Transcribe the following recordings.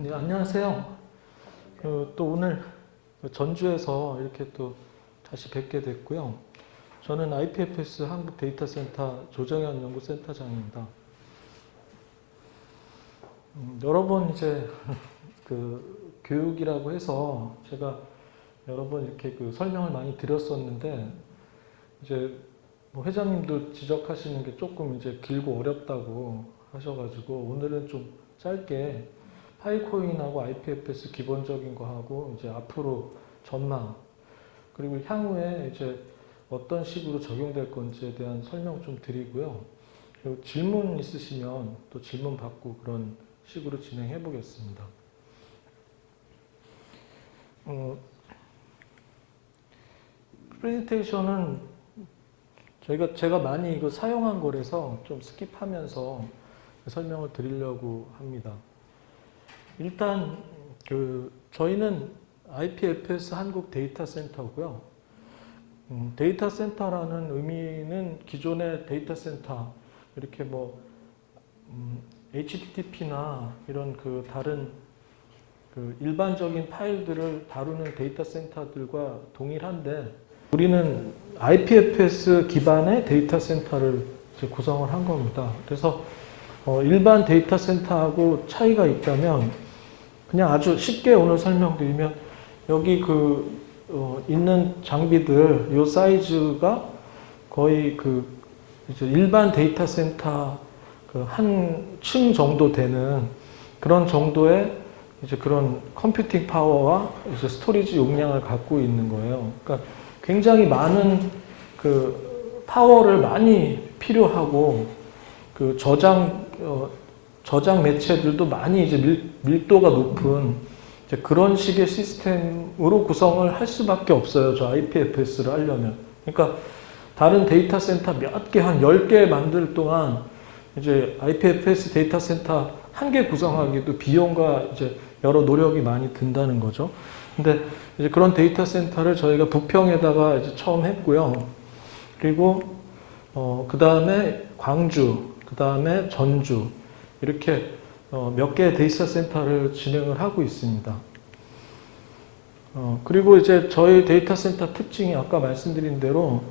네, 안녕하세요. 또 오늘 전주에서 이렇게 또 다시 뵙게 됐고요. 저는 IPFS 한국데이터센터 조정현 연구센터장입니다. 여러 번 이제 그 교육이라고 해서 제가 여러 번 이렇게 그 설명을 많이 드렸었는데 이제 뭐 회장님도 지적하시는 게 조금 이제 길고 어렵다고 하셔가지고 오늘은 좀 짧게 파이코인하고 IPFS 기본적인 거 하고 이제 앞으로 전망 그리고 향후에 이제 어떤 식으로 적용될 건지에 대한 설명 좀 드리고요. 그리고 질문 있으시면 또 질문 받고 그런 식으로 진행해 보겠습니다. 프레젠테이션은 제가 많이 이거 사용한 거라서 좀 스킵하면서 설명을 드리려고 합니다. 일단 저희는 IPFS 한국 데이터센터고요. 데이터 센터라는 의미는 기존의 데이터 센터 이렇게 뭐 HTTP나 이런 그 다른 그 일반적인 파일들을 다루는 데이터 센터들과 동일한데 우리는 IPFS 기반의 데이터 센터를 이제 구성을 한 겁니다. 그래서 일반 데이터 센터하고 차이가 있다면 그냥 아주 쉽게 오늘 설명드리면 여기 있는 장비들 요 사이즈가 거의 이제 일반 데이터 센터 한 층 정도 되는 그런 정도의 이제 그런 컴퓨팅 파워와 이제 스토리지 용량을 갖고 있는 거예요. 그러니까 굉장히 많은 파워를 많이 필요하고 저장 매체들도 많이 이제 밀도가 높은 이제 그런 식의 시스템으로 구성을 할 수밖에 없어요. 저 IPFS를 하려면. 그러니까 다른 데이터 센터 몇 개, 한 10개 만들 동안 이제 IPFS 데이터 센터 한 개 구성하기도 비용과 이제 여러 노력이 많이 든다는 거죠. 근데 이제 그런 데이터 센터를 저희가 부평에다가 이제 처음 했고요. 그리고 그 다음에 광주, 그 다음에 전주 이렇게 몇 개의 데이터 센터를 진행을 하고 있습니다. 그리고 이제 저희 데이터 센터 특징이 아까 말씀드린 대로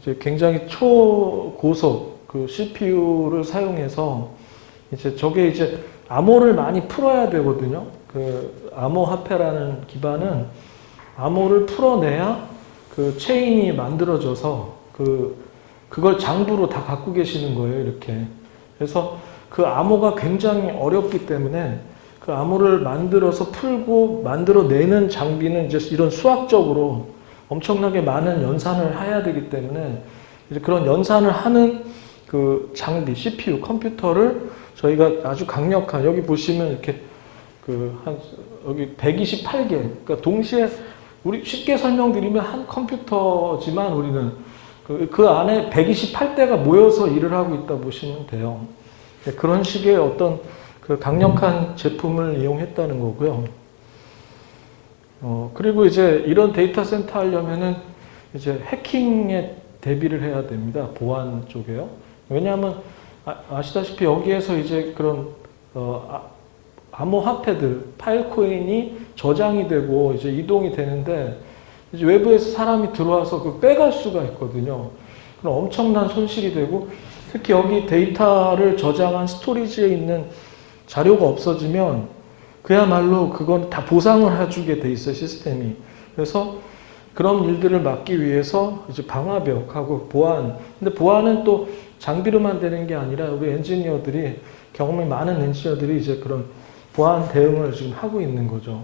이제 굉장히 초고속 CPU를 사용해서 이제 저게 이제 암호를 많이 풀어야 되거든요. 암호화폐라는 기반은 암호를 풀어내야 체인이 만들어져서 그걸 장부로 다 갖고 계시는 거예요, 이렇게. 그래서 암호가 굉장히 어렵기 때문에 암호를 만들어서 풀고 만들어내는 장비는 이제 이런 수학적으로 엄청나게 많은 연산을 해야 되기 때문에 이제 그런 연산을 하는 장비, CPU, 컴퓨터를 저희가 아주 강력한, 여기 보시면 이렇게 여기 128개, 그러니까 동시에 우리 쉽게 설명드리면 한 컴퓨터지만 우리는 그 안에 128대가 모여서 일을 하고 있다 보시면 돼요. 그런 식의 어떤 강력한 제품을 이용했다는 거고요. 그리고 이제 이런 데이터 센터 하려면은 이제 해킹에 대비를 해야 됩니다. 보안 쪽에요. 왜냐하면 아시다시피 여기에서 이제 그런 암호화폐들, 파일코인이 저장이 되고 이제 이동이 되는데 이제 외부에서 사람이 들어와서 빼갈 수가 있거든요. 그럼 엄청난 손실이 되고 특히 여기 데이터를 저장한 스토리지에 있는 자료가 없어지면 그야말로 그건 다 보상을 해주게 돼 있어요, 시스템이. 그래서 그런 일들을 막기 위해서 이제 방화벽하고 보안. 근데 보안은 또 장비로만 되는 게 아니라 우리 엔지니어들이 경험이 많은 엔지니어들이 이제 그런 보안 대응을 지금 하고 있는 거죠.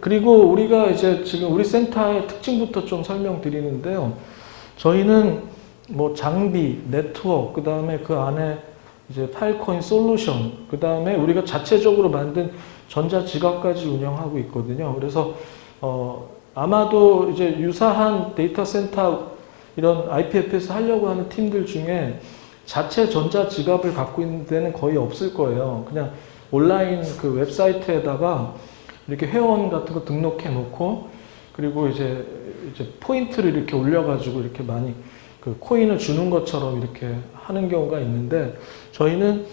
그리고 우리가 이제 지금 우리 센터의 특징부터 좀 설명드리는데요. 저희는 뭐 장비, 네트워크, 그 다음에 그 안에 이제 파일코인 솔루션, 그 다음에 우리가 자체적으로 만든 전자지갑까지 운영하고 있거든요. 그래서 아마도 이제 유사한 데이터 센터 이런 IPFS 하려고 하는 팀들 중에 자체 전자지갑을 갖고 있는 데는 거의 없을 거예요. 그냥 온라인 웹사이트에다가 이렇게 회원 같은 거 등록해 놓고 그리고 이제 포인트를 이렇게 올려가지고 이렇게 많이 코인을 주는 것처럼 이렇게 하는 경우가 있는데 저희는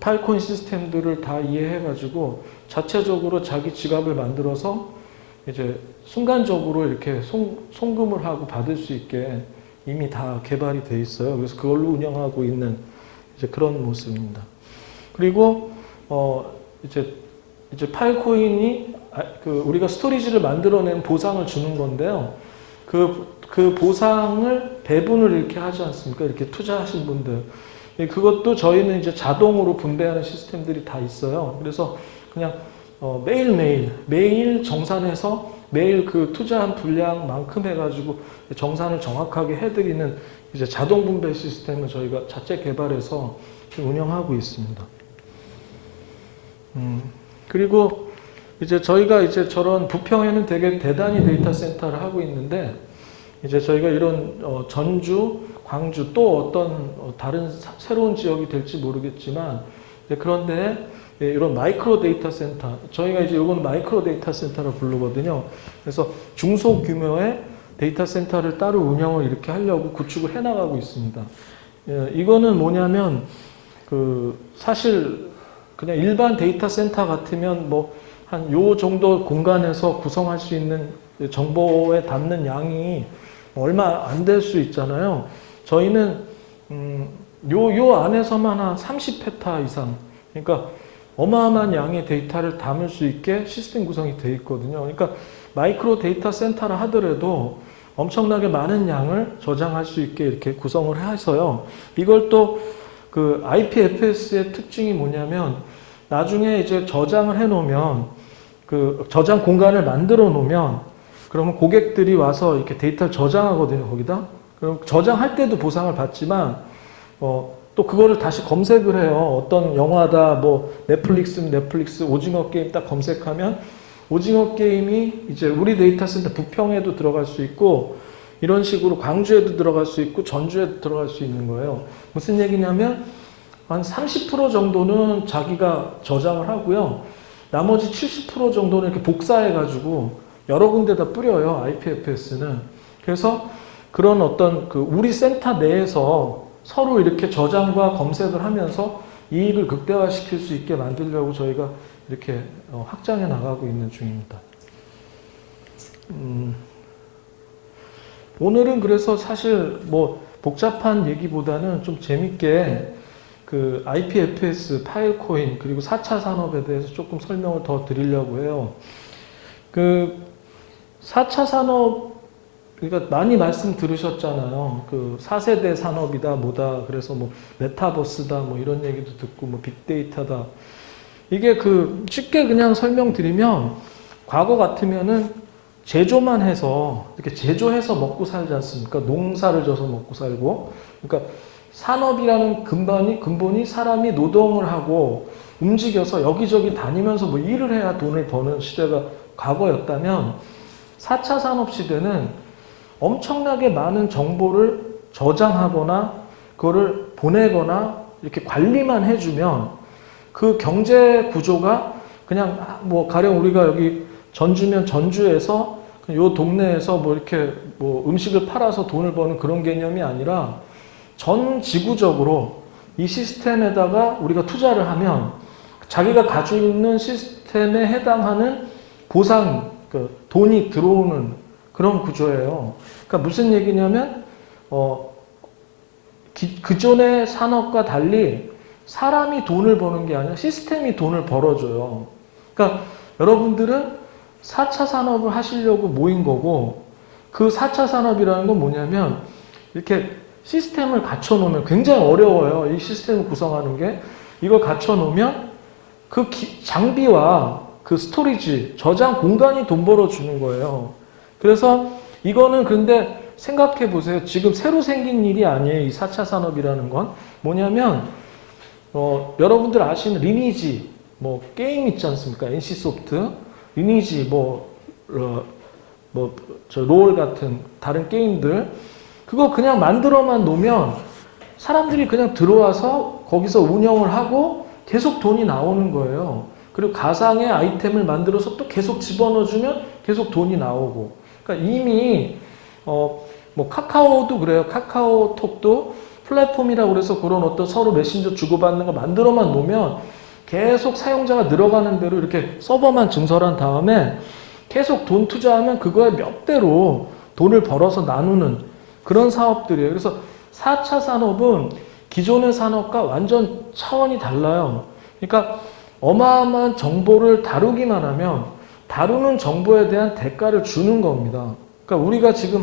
파일코인 시스템들을 다 이해해가지고 자체적으로 자기 지갑을 만들어서 이제 순간적으로 이렇게 송금을 하고 받을 수 있게 이미 다 개발이 돼 있어요. 그래서 그걸로 운영하고 있는 이제 그런 모습입니다. 그리고 이제 파일코인이 우리가 스토리지를 만들어낸 보상을 주는 건데요. 그 보상을 배분을 이렇게 하지 않습니까? 이렇게 투자하신 분들. 그것도 저희는 이제 자동으로 분배하는 시스템들이 다 있어요. 그래서 그냥 매일 정산해서 매일 그 투자한 분량만큼 해가지고 정산을 정확하게 해드리는 이제 자동 분배 시스템을 저희가 자체 개발해서 운영하고 있습니다. 그리고 이제 저희가 이제 저런 부평에는 되게 대단히 데이터 센터를 하고 있는데 이제 저희가 이런 전주, 광주 또 어떤 다른 새로운 지역이 될지 모르겠지만 그런데 이런 마이크로 데이터 센터 저희가 이제 이건 마이크로 데이터 센터로 부르거든요. 그래서 중소규모의 데이터 센터를 따로 운영을 이렇게 하려고 구축을 해나가고 있습니다. 이거는 뭐냐면 사실 그냥 일반 데이터 센터 같으면 뭐 한 요 정도 공간에서 구성할 수 있는 정보에 담는 양이 얼마 안 될 수 있잖아요. 저희는 요 안에서만 한 30페타 이상, 그러니까 어마어마한 양의 데이터를 담을 수 있게 시스템 구성이 되어 있거든요. 그러니까 마이크로 데이터 센터라 하더라도 엄청나게 많은 양을 저장할 수 있게 이렇게 구성을 해서요. 이걸 또 그 IPFS의 특징이 뭐냐면 나중에 이제 저장을 해 놓으면 그 저장 공간을 만들어 놓으면 그러면 고객들이 와서 이렇게 데이터를 저장하거든요, 거기다. 그럼 저장할 때도 보상을 받지만 또 그거를 다시 검색을 해요. 어떤 영화다, 뭐 넷플릭스면 넷플릭스, 오징어 게임 딱 검색하면 오징어 게임이 이제 우리 데이터 센터 부평에도 들어갈 수 있고 이런 식으로 광주에도 들어갈 수 있고 전주에도 들어갈 수 있는 거예요. 무슨 얘기냐면 한 30% 정도는 자기가 저장을 하고요. 나머지 70% 정도는 이렇게 복사해가지고 여러 군데다 뿌려요, IPFS는. 그래서 그런 어떤 우리 센터 내에서 서로 이렇게 저장과 검색을 하면서 이익을 극대화시킬 수 있게 만들려고 저희가 이렇게 확장해 나가고 있는 중입니다. 오늘은 그래서 사실 뭐 복잡한 얘기보다는 좀 재밌게 그 IPFS, 파일코인, 그리고 4차 산업에 대해서 조금 설명을 더 드리려고 해요. 그 4차 산업, 그러니까 많이 말씀 들으셨잖아요. 그 4세대 산업이다, 뭐다. 그래서 뭐 메타버스다, 뭐 이런 얘기도 듣고, 뭐 빅데이터다. 이게 쉽게 그냥 설명드리면, 과거 같으면은 제조만 해서, 이렇게 제조해서 먹고 살지 않습니까? 농사를 져서 먹고 살고. 그러니까 산업이라는 근본이 사람이 노동을 하고 움직여서 여기저기 다니면서 뭐 일을 해야 돈을 버는 시대가 과거였다면 4차 산업 시대는 엄청나게 많은 정보를 저장하거나 그거를 보내거나 이렇게 관리만 해주면 그 경제 구조가 그냥 뭐 가령 우리가 여기 전주면 전주에서 요 동네에서 뭐 이렇게 뭐 음식을 팔아서 돈을 버는 그런 개념이 아니라 전 지구적으로 이 시스템에다가 우리가 투자를 하면 자기가 가지고 있는 시스템에 해당하는 보상, 돈이 들어오는 그런 구조예요. 그러니까 무슨 얘기냐면 그전의 산업과 달리 사람이 돈을 버는 게 아니라 시스템이 돈을 벌어줘요. 그러니까 여러분들은 4차 산업을 하시려고 모인 거고 그 4차 산업이라는 건 뭐냐면 이렇게 시스템을 갖춰놓으면 굉장히 어려워요. 이 시스템을 구성하는 게. 이걸 갖춰놓으면 그 장비와 그 스토리지, 저장 공간이 돈 벌어주는 거예요. 그래서 이거는 근데 생각해 보세요. 지금 새로 생긴 일이 아니에요. 이 4차 산업이라는 건. 뭐냐면 여러분들 아시는 리니지, 뭐 게임 있지 않습니까? NC소프트, 리니지, 롤 같은 다른 게임들 그거 그냥 만들어만 놓으면 사람들이 그냥 들어와서 거기서 운영을 하고 계속 돈이 나오는 거예요. 그리고 가상의 아이템을 만들어서 또 계속 집어넣어주면 계속 돈이 나오고. 그러니까 이미 뭐 카카오도 그래요. 카카오톡도 플랫폼이라고 그래서 그런 어떤 서로 메신저 주고받는 거 만들어만 놓으면 계속 사용자가 늘어가는 대로 이렇게 서버만 증설한 다음에 계속 돈 투자하면 그거에 몇 배로 돈을 벌어서 나누는 그런 사업들이에요. 그래서 4차 산업은 기존의 산업과 완전 차원이 달라요. 그러니까 어마어마한 정보를 다루기만 하면 다루는 정보에 대한 대가를 주는 겁니다. 그러니까 우리가 지금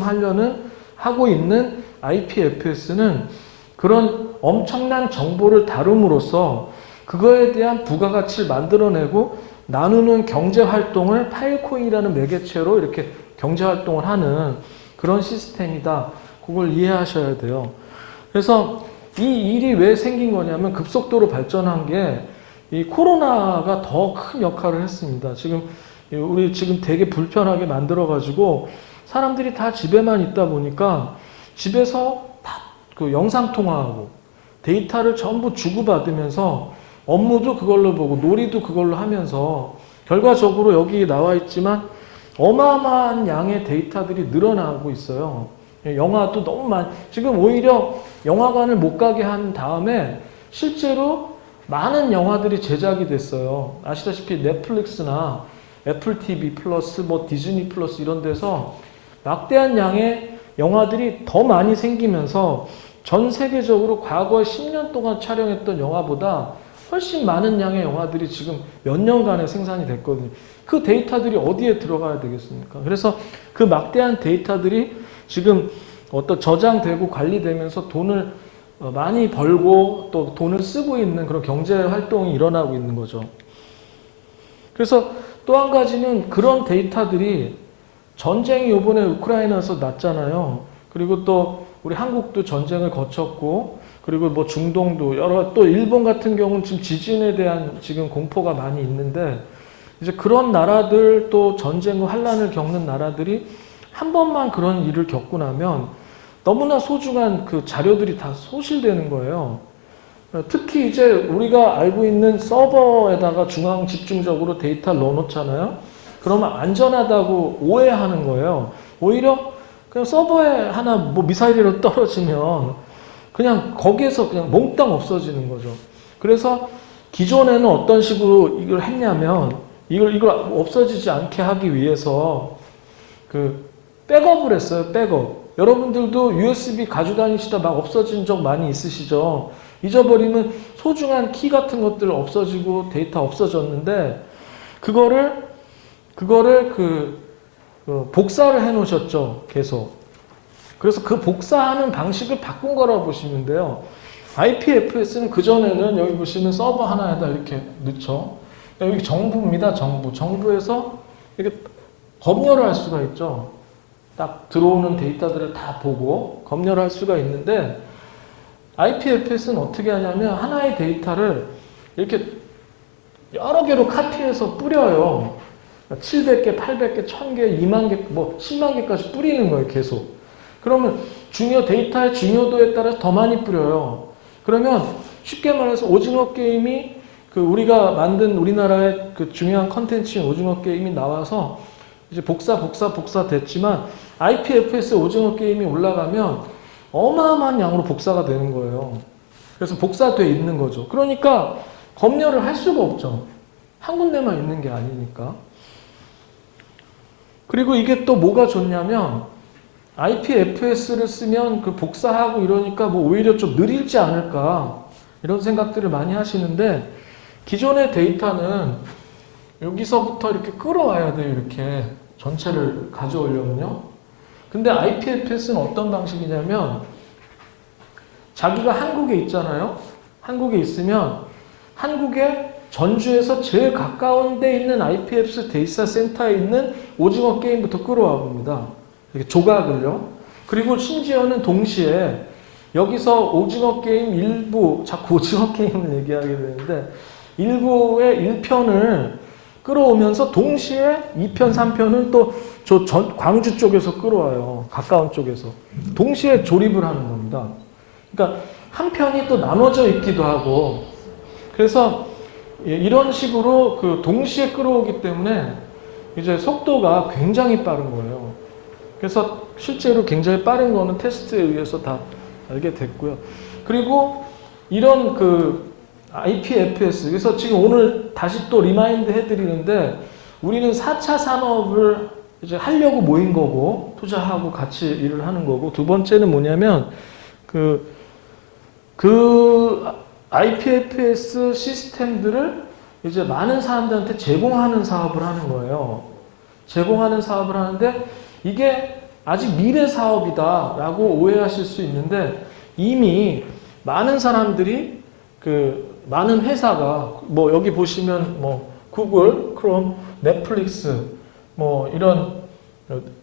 하고 있는 IPFS는 그런 엄청난 정보를 다룸으로써 그거에 대한 부가가치를 만들어내고 나누는 경제활동을 파일코인이라는 매개체로 이렇게 경제활동을 하는 그런 시스템이다. 그걸 이해하셔야 돼요. 그래서 이 일이 왜 생긴 거냐면 급속도로 발전한 게 이 코로나가 더 큰 역할을 했습니다. 우리 지금 되게 불편하게 만들어가지고 사람들이 다 집에만 있다 보니까 집에서 다 그 영상통화하고 데이터를 전부 주고받으면서 업무도 그걸로 보고 놀이도 그걸로 하면서 결과적으로 여기 나와 있지만 어마어마한 양의 데이터들이 늘어나고 있어요. 영화도 너무 지금 오히려 영화관을 못 가게 한 다음에 실제로 많은 영화들이 제작이 됐어요. 아시다시피 넷플릭스나 애플 TV 플러스, 디즈니 플러스 이런 데서 막대한 양의 영화들이 더 많이 생기면서 전 세계적으로 과거 10년 동안 촬영했던 영화보다 훨씬 많은 양의 영화들이 지금 몇 년간에 생산이 됐거든요. 그 데이터들이 어디에 들어가야 되겠습니까? 그래서 그 막대한 데이터들이 지금 어떤 저장되고 관리되면서 돈을 많이 벌고 또 돈을 쓰고 있는 그런 경제 활동이 일어나고 있는 거죠. 그래서 또 한 가지는 그런 데이터들이 전쟁이 이번에 우크라이나에서 났잖아요. 그리고 또 우리 한국도 전쟁을 거쳤고 그리고 중동도 또 일본 같은 경우는 지금 지진에 대한 지금 공포가 많이 있는데 이제 그런 나라들 또 전쟁과 환란을 겪는 나라들이 한 번만 그런 일을 겪고 나면 너무나 소중한 그 자료들이 다 소실되는 거예요. 특히 이제 우리가 알고 있는 서버에다가 중앙 집중적으로 데이터를 넣어놓잖아요. 그러면 안전하다고 오해하는 거예요. 오히려 그냥 서버에 하나 미사일이라도 떨어지면 그냥 거기에서 그냥 몽땅 없어지는 거죠. 그래서 기존에는 어떤 식으로 이걸 했냐면 이걸 없어지지 않게 하기 위해서 그 백업을 했어요. 백업. 여러분들도 USB 가지고 다니시다 막 없어진 적 많이 있으시죠? 잊어버리면 소중한 키 같은 것들 없어지고 데이터 없어졌는데 그거를 복사를 해 놓으셨죠. 계속. 그래서 그 복사하는 방식을 바꾼 거라고 보시면 돼요. IPFS는 그전에는 여기 보시면 서버 하나에다 이렇게 넣죠. 여기 정부입니다. 정부에서 이렇게 검열을 할 수가 있죠. 딱 들어오는 데이터들을 다 보고 검열을 할 수가 있는데 IPFS는 어떻게 하냐면 하나의 데이터를 이렇게 여러 개로 카피해서 뿌려요. 700개, 800개, 1000개, 2만 개, 10만 개까지 뿌리는 거예요. 계속. 그러면 데이터의 중요도에 따라서 더 많이 뿌려요. 그러면 쉽게 말해서 오징어 게임이 우리가 만든 우리나라의 그 중요한 컨텐츠인 오징어 게임이 나와서 이제 복사 됐지만 IPFS 오징어 게임이 올라가면 어마어마한 양으로 복사가 되는 거예요. 그래서 복사돼 있는 거죠. 그러니까 검열을 할 수가 없죠. 한 군데만 있는 게 아니니까. 그리고 이게 또 뭐가 좋냐면 IPFS를 쓰면 복사하고 이러니까 오히려 좀 느릴지 않을까 이런 생각들을 많이 하시는데 기존의 데이터는 여기서부터 이렇게 끌어와야 돼요. 이렇게 전체를 가져오려면요. 근데 IPFS는 어떤 방식이냐면 자기가 한국에 있잖아요. 한국에 있으면 한국의 전주에서 제일 가까운 데 있는 IPFS 데이터 센터에 있는 오징어 게임부터 끌어와 봅니다. 이렇게 조각을요. 그리고 심지어는 동시에 여기서 오징어 게임 일부, 자꾸 오징어 게임을 얘기하게 되는데 일부의 1편을 끌어오면서 동시에 2편, 3편은 또 광주 쪽에서 끌어와요. 가까운 쪽에서. 동시에 조립을 하는 겁니다. 그러니까 한 편이 또 나눠져 있기도 하고 그래서 이런 식으로 동시에 끌어오기 때문에 이제 속도가 굉장히 빠른 거예요. 그래서 실제로 굉장히 빠른 거는 테스트에 의해서 다 알게 됐고요. 그리고 이런 그 IPFS, 그래서 지금 오늘 다시 또 리마인드 해드리는데, 우리는 4차 산업을 이제 하려고 모인 거고, 투자하고 같이 일을 하는 거고, 두 번째는 뭐냐면, 그 IPFS 시스템들을 이제 많은 사람들한테 제공하는 사업을 하는 거예요. 제공하는 사업을 하는데, 이게 아직 미래 사업이다라고 오해하실 수 있는데, 이미 많은 사람들이 많은 회사가 뭐 여기 보시면 뭐 구글, 크롬, 넷플릭스 뭐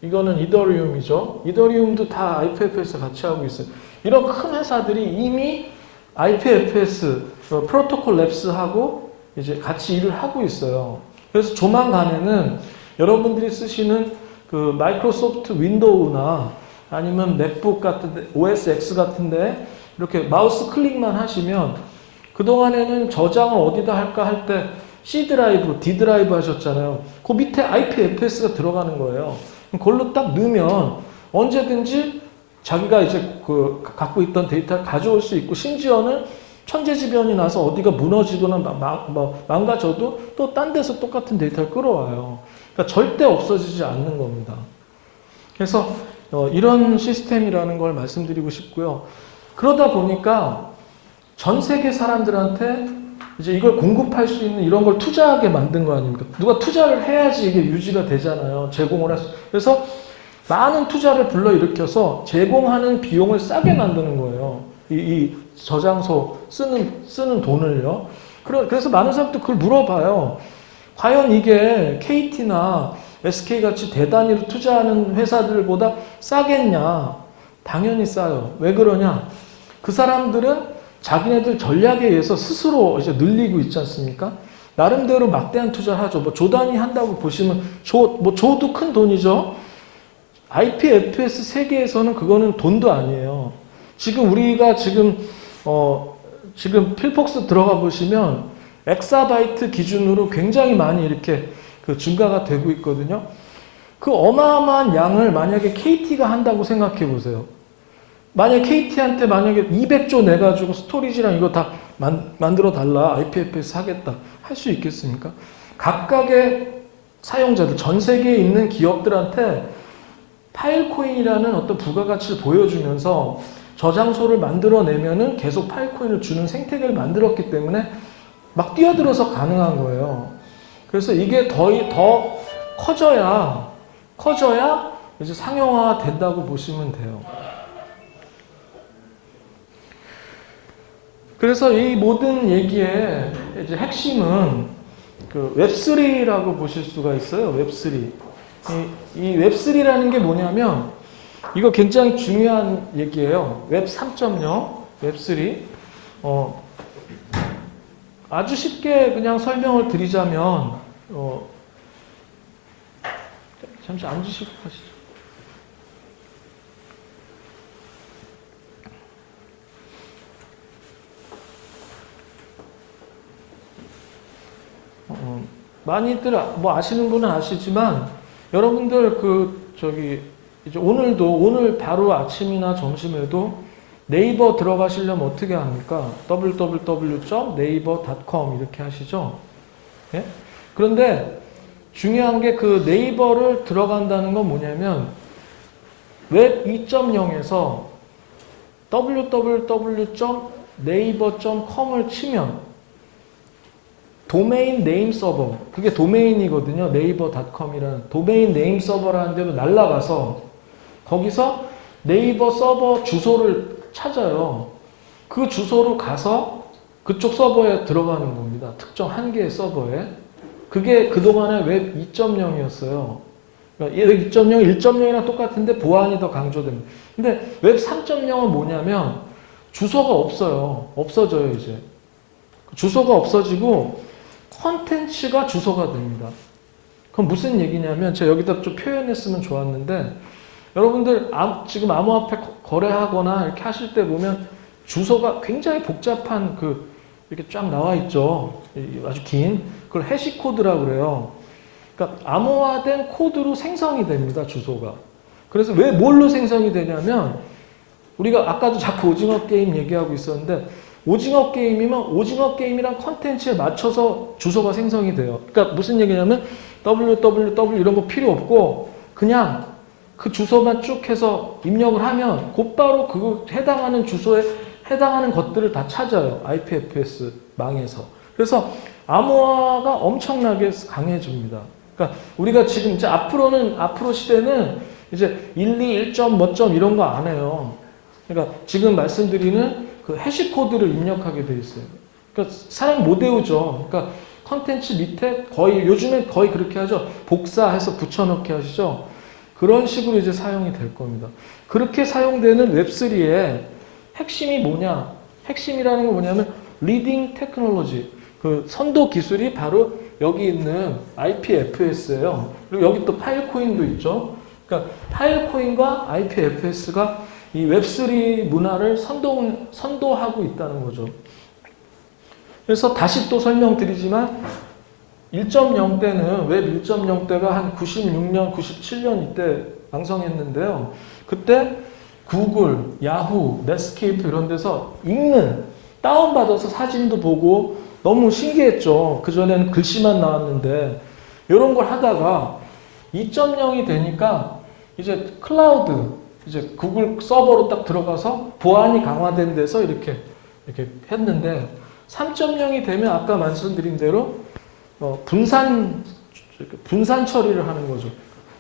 이거는 이더리움이죠. 이더리움도 다 IPFS 같이 하고 있어요. 이런 큰 회사들이 이미 IPFS 프로토콜 랩스하고 이제 같이 일을 하고 있어요. 그래서 조만간에는 여러분들이 쓰시는 그 마이크로소프트 윈도우나 아니면 맥북 같은데, OS X 같은데 이렇게 마우스 클릭만 하시면, 그동안에는 저장을 어디다 할까 할 때 C 드라이브, D 드라이브 하셨잖아요. 그 밑에 IPFS가 들어가는 거예요. 그걸로 딱 넣으면 언제든지 자기가 이제 갖고 있던 데이터를 가져올 수 있고, 심지어는 천재지변이 나서 어디가 무너지거나 망가져도 또 딴 데서 똑같은 데이터를 끌어와요. 그러니까 절대 없어지지 않는 겁니다. 그래서 이런 시스템이라는 걸 말씀드리고 싶고요. 그러다 보니까 전 세계 사람들한테 이제 이걸 공급할 수 있는 이런 걸 투자하게 만든 거 아닙니까? 누가 투자를 해야지 이게 유지가 되잖아요. 제공을 할 수. 그래서 많은 투자를 불러일으켜서 제공하는 비용을 싸게 만드는 거예요. 이 저장소 쓰는 돈을요. 그래서 많은 사람들이 그걸 물어봐요. 과연 이게 KT나 SK같이 대단위로 투자하는 회사들보다 싸겠냐? 당연히 싸요. 왜 그러냐? 그 사람들은 자기네들 전략에 의해서 스스로 이제 늘리고 있지 않습니까? 나름대로 막대한 투자를 하죠. 뭐 조단위 한다고 보시면 조도 큰 돈이죠. IPFS 세계에서는 그거는 돈도 아니에요. 지금 우리가 지금 필폭스 들어가 보시면 엑사바이트 기준으로 굉장히 많이 이렇게 증가가 되고 있거든요. 그 어마어마한 양을 만약에 KT가 한다고 생각해 보세요. 만약에 KT한테 만약에 200조 내가지고 스토리지랑 이거 다 만들어 달라, IPFS 하겠다, 할 수 있겠습니까? 각각의 사용자들, 전 세계에 있는 기업들한테 파일코인이라는 어떤 부가가치를 보여주면서 저장소를 만들어내면은 계속 파일코인을 주는 생태계를 만들었기 때문에 막 뛰어들어서 가능한 거예요. 그래서 이게 더 커져야 이제 상용화 된다고 보시면 돼요. 그래서 이 모든 얘기의 이제 핵심은 웹3라고 보실 수가 있어요. 웹3. 이 웹3라는 게 뭐냐면, 이거 굉장히 중요한 얘기예요. 웹 3.0, 웹3. 아주 쉽게 그냥 설명을 드리자면, 잠시 앉으시고 하시죠. 많이들 뭐 아시는 분은 아시지만, 여러분들 이제 오늘 바로 아침이나 점심에도 네이버 들어가시려면 어떻게 합니까? www.naver.com 이렇게 하시죠. 예? 그런데 중요한 게 그 네이버를 들어간다는 건 뭐냐면, 웹 2.0에서 www.naver.com을 치면 도메인 네임 서버, 그게 도메인이거든요. 네이버.com이라는 도메인 네임 서버라는 데로 날아가서 거기서 네이버 서버 주소를 찾아요. 그 주소로 가서 그쪽 서버에 들어가는 겁니다. 특정 한 개의 서버에. 그게 그동안의 웹 2.0이었어요. 그러니까 웹 2.0, 1.0이랑 똑같은데 보안이 더 강조됩니다. 근데 웹 3.0은 뭐냐면 주소가 없어요. 없어져요, 이제. 주소가 없어지고 콘텐츠가 주소가 됩니다. 그럼 무슨 얘기냐면, 제가 여기다 좀 표현했으면 좋았는데, 여러분들 지금 암호화폐 거래하거나 이렇게 하실 때 보면 주소가 굉장히 복잡한 이렇게 쫙 나와 있죠. 아주 긴. 그걸 해시코드라고 그래요. 그러니까 암호화된 코드로 생성이 됩니다, 주소가. 그래서 왜 뭘로 생성이 되냐면, 우리가 아까도 자꾸 오징어 게임 얘기하고 있었는데 오징어 게임이면 오징어 게임이랑 컨텐츠에 맞춰서 주소가 생성이 돼요. 그러니까 무슨 얘기냐면 www 이런 거 필요 없고 그냥 그 주소만 쭉 해서 입력을 하면 곧바로 그 해당하는 주소에 해당하는 것들을 다 찾아요. IPFS 망에서. 그래서 암호화가 엄청나게 강해집니다. 그러니까 우리가 지금 이제 앞으로 시대는 이제 1, 2, 1점, 몇 점 이런 거 안 해요. 그러니까 지금 말씀드리는 그 해시 코드를 입력하게 돼 있어요. 그러니까 사람 못 외우죠. 그러니까 컨텐츠 밑에 거의 요즘에 거의 그렇게 하죠. 복사해서 붙여넣기 하시죠. 그런 식으로 이제 사용이 될 겁니다. 그렇게 사용되는 웹3의 핵심이 뭐냐? 핵심이라는 건 뭐냐면 리딩 테크놀로지. 그 선도 기술이 바로 여기 있는 IPFS예요. 그리고 여기 또 파일코인도 있죠. 그러니까 파일코인과 IPFS가 이 웹3 문화를 선도하고 있다는 거죠. 그래서 다시 또 설명드리지만 1.0 때는 웹 1.0 때가 한 96년, 97년 이때 방송했는데요. 그때 구글, 야후, 넷스케이프 이런 데서 다운받아서 사진도 보고 너무 신기했죠. 그전에는 글씨만 나왔는데 이런 걸 하다가 2.0이 되니까 이제 클라우드, 이제 구글 서버로 딱 들어가서 보안이 강화된 데서 이렇게 했는데 3.0이 되면 아까 말씀드린 대로 분산 처리를 하는 거죠.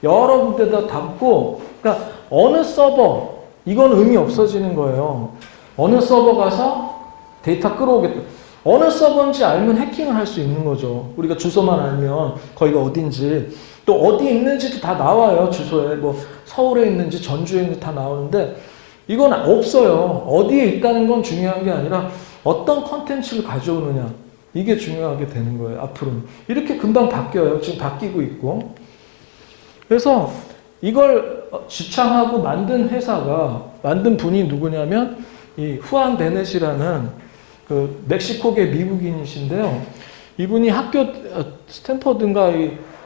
여러 군데다 담고, 그러니까 어느 서버, 이건 의미 없어지는 거예요. 어느 서버 가서 데이터 끌어오겠다. 어느 서버인지 알면 해킹을 할 수 있는 거죠. 우리가 주소만 알면 거기가 어딘지, 또 어디 있는지도 다 나와요. 주소에 뭐 서울에 있는지 전주에 있는지 다 나오는데 이건 없어요. 어디에 있다는 건 중요한 게 아니라 어떤 컨텐츠를 가져오느냐, 이게 중요하게 되는 거예요. 앞으로는 이렇게 금방 바뀌어요. 지금 바뀌고 있고. 그래서 이걸 지창하고 만든 분이 누구냐면 이 후안 베넷이라는 그 멕시코계 미국인이신데요. 이분이 스탠퍼드인가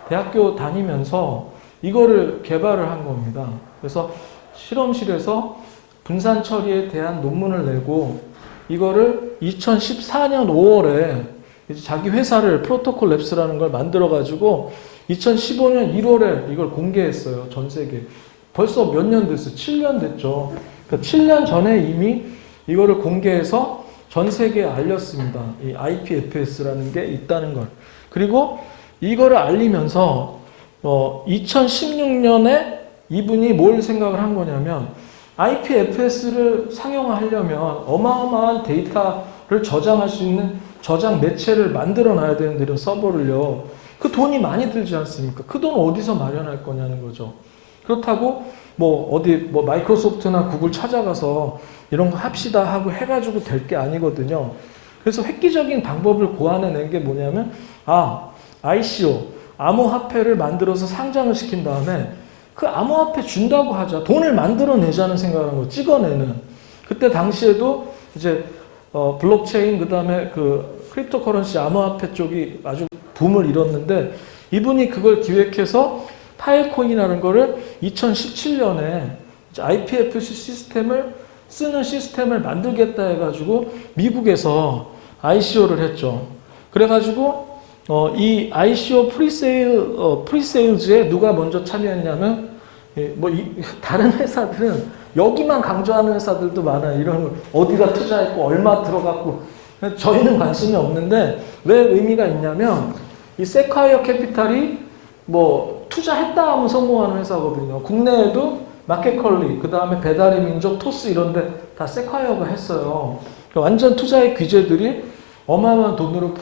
대학교 다니면서 이거를 개발을 한 겁니다. 그래서 실험실에서 분산 처리에 대한 논문을 내고 이거를 2014년 5월에 자기 회사를 프로토콜 랩스라는 걸 만들어 가지고 2015년 1월에 이걸 공개했어요. 전 세계. 벌써 몇 년 됐어요? 7년 됐죠. 그러니까 7년 전에 이미 이거를 공개해서 전 세계에 알렸습니다. 이 IPFS라는 게 있다는 걸. 그리고 이거를 알리면서 2016년에 이분이 뭘 생각을 한 거냐면 IPFS를 상용화하려면 어마어마한 데이터를 저장할 수 있는 저장 매체를 만들어 놔야 되는데 이런 서버를요. 그 돈이 많이 들지 않습니까? 그 돈 어디서 마련할 거냐는 거죠. 그렇다고 어디 마이크로소프트나 구글 찾아가서 이런 거 합시다 하고 해가지고 될 게 아니거든요. 그래서 획기적인 방법을 고안해낸 게 뭐냐면 ICO, 암호화폐를 만들어서 상장을 시킨 다음에 그 암호화폐 준다고 하자. 돈을 만들어내자는 생각을 한 거, 찍어내는. 그때 당시에도 이제 블록체인 그다음에 그 크립토커런시 암호화폐 쪽이 아주 붐을 이뤘는데 이분이 그걸 기획해서 파일코인이라는 거를 2017년에 IPFS 쓰는 시스템을 만들겠다 해가지고 미국에서 ICO를 했죠. 그래가지고 이 ICO 프리세일즈에 누가 먼저 참여했냐면 다른 회사들은 여기만 강조하는 회사들도 많아요. 이런 걸 어디다 투자했고 얼마 들어갔고 저희는 관심이 없는데 왜 의미가 있냐면 이 세콰이어 캐피탈이 투자했다 하면 성공하는 회사거든요. 국내에도 마켓컬리, 그 다음에 배달의 민족, 토스 이런 데 다 세콰이어가 했어요. 그러니까 완전 투자의 귀재들이 어마어마한 돈으로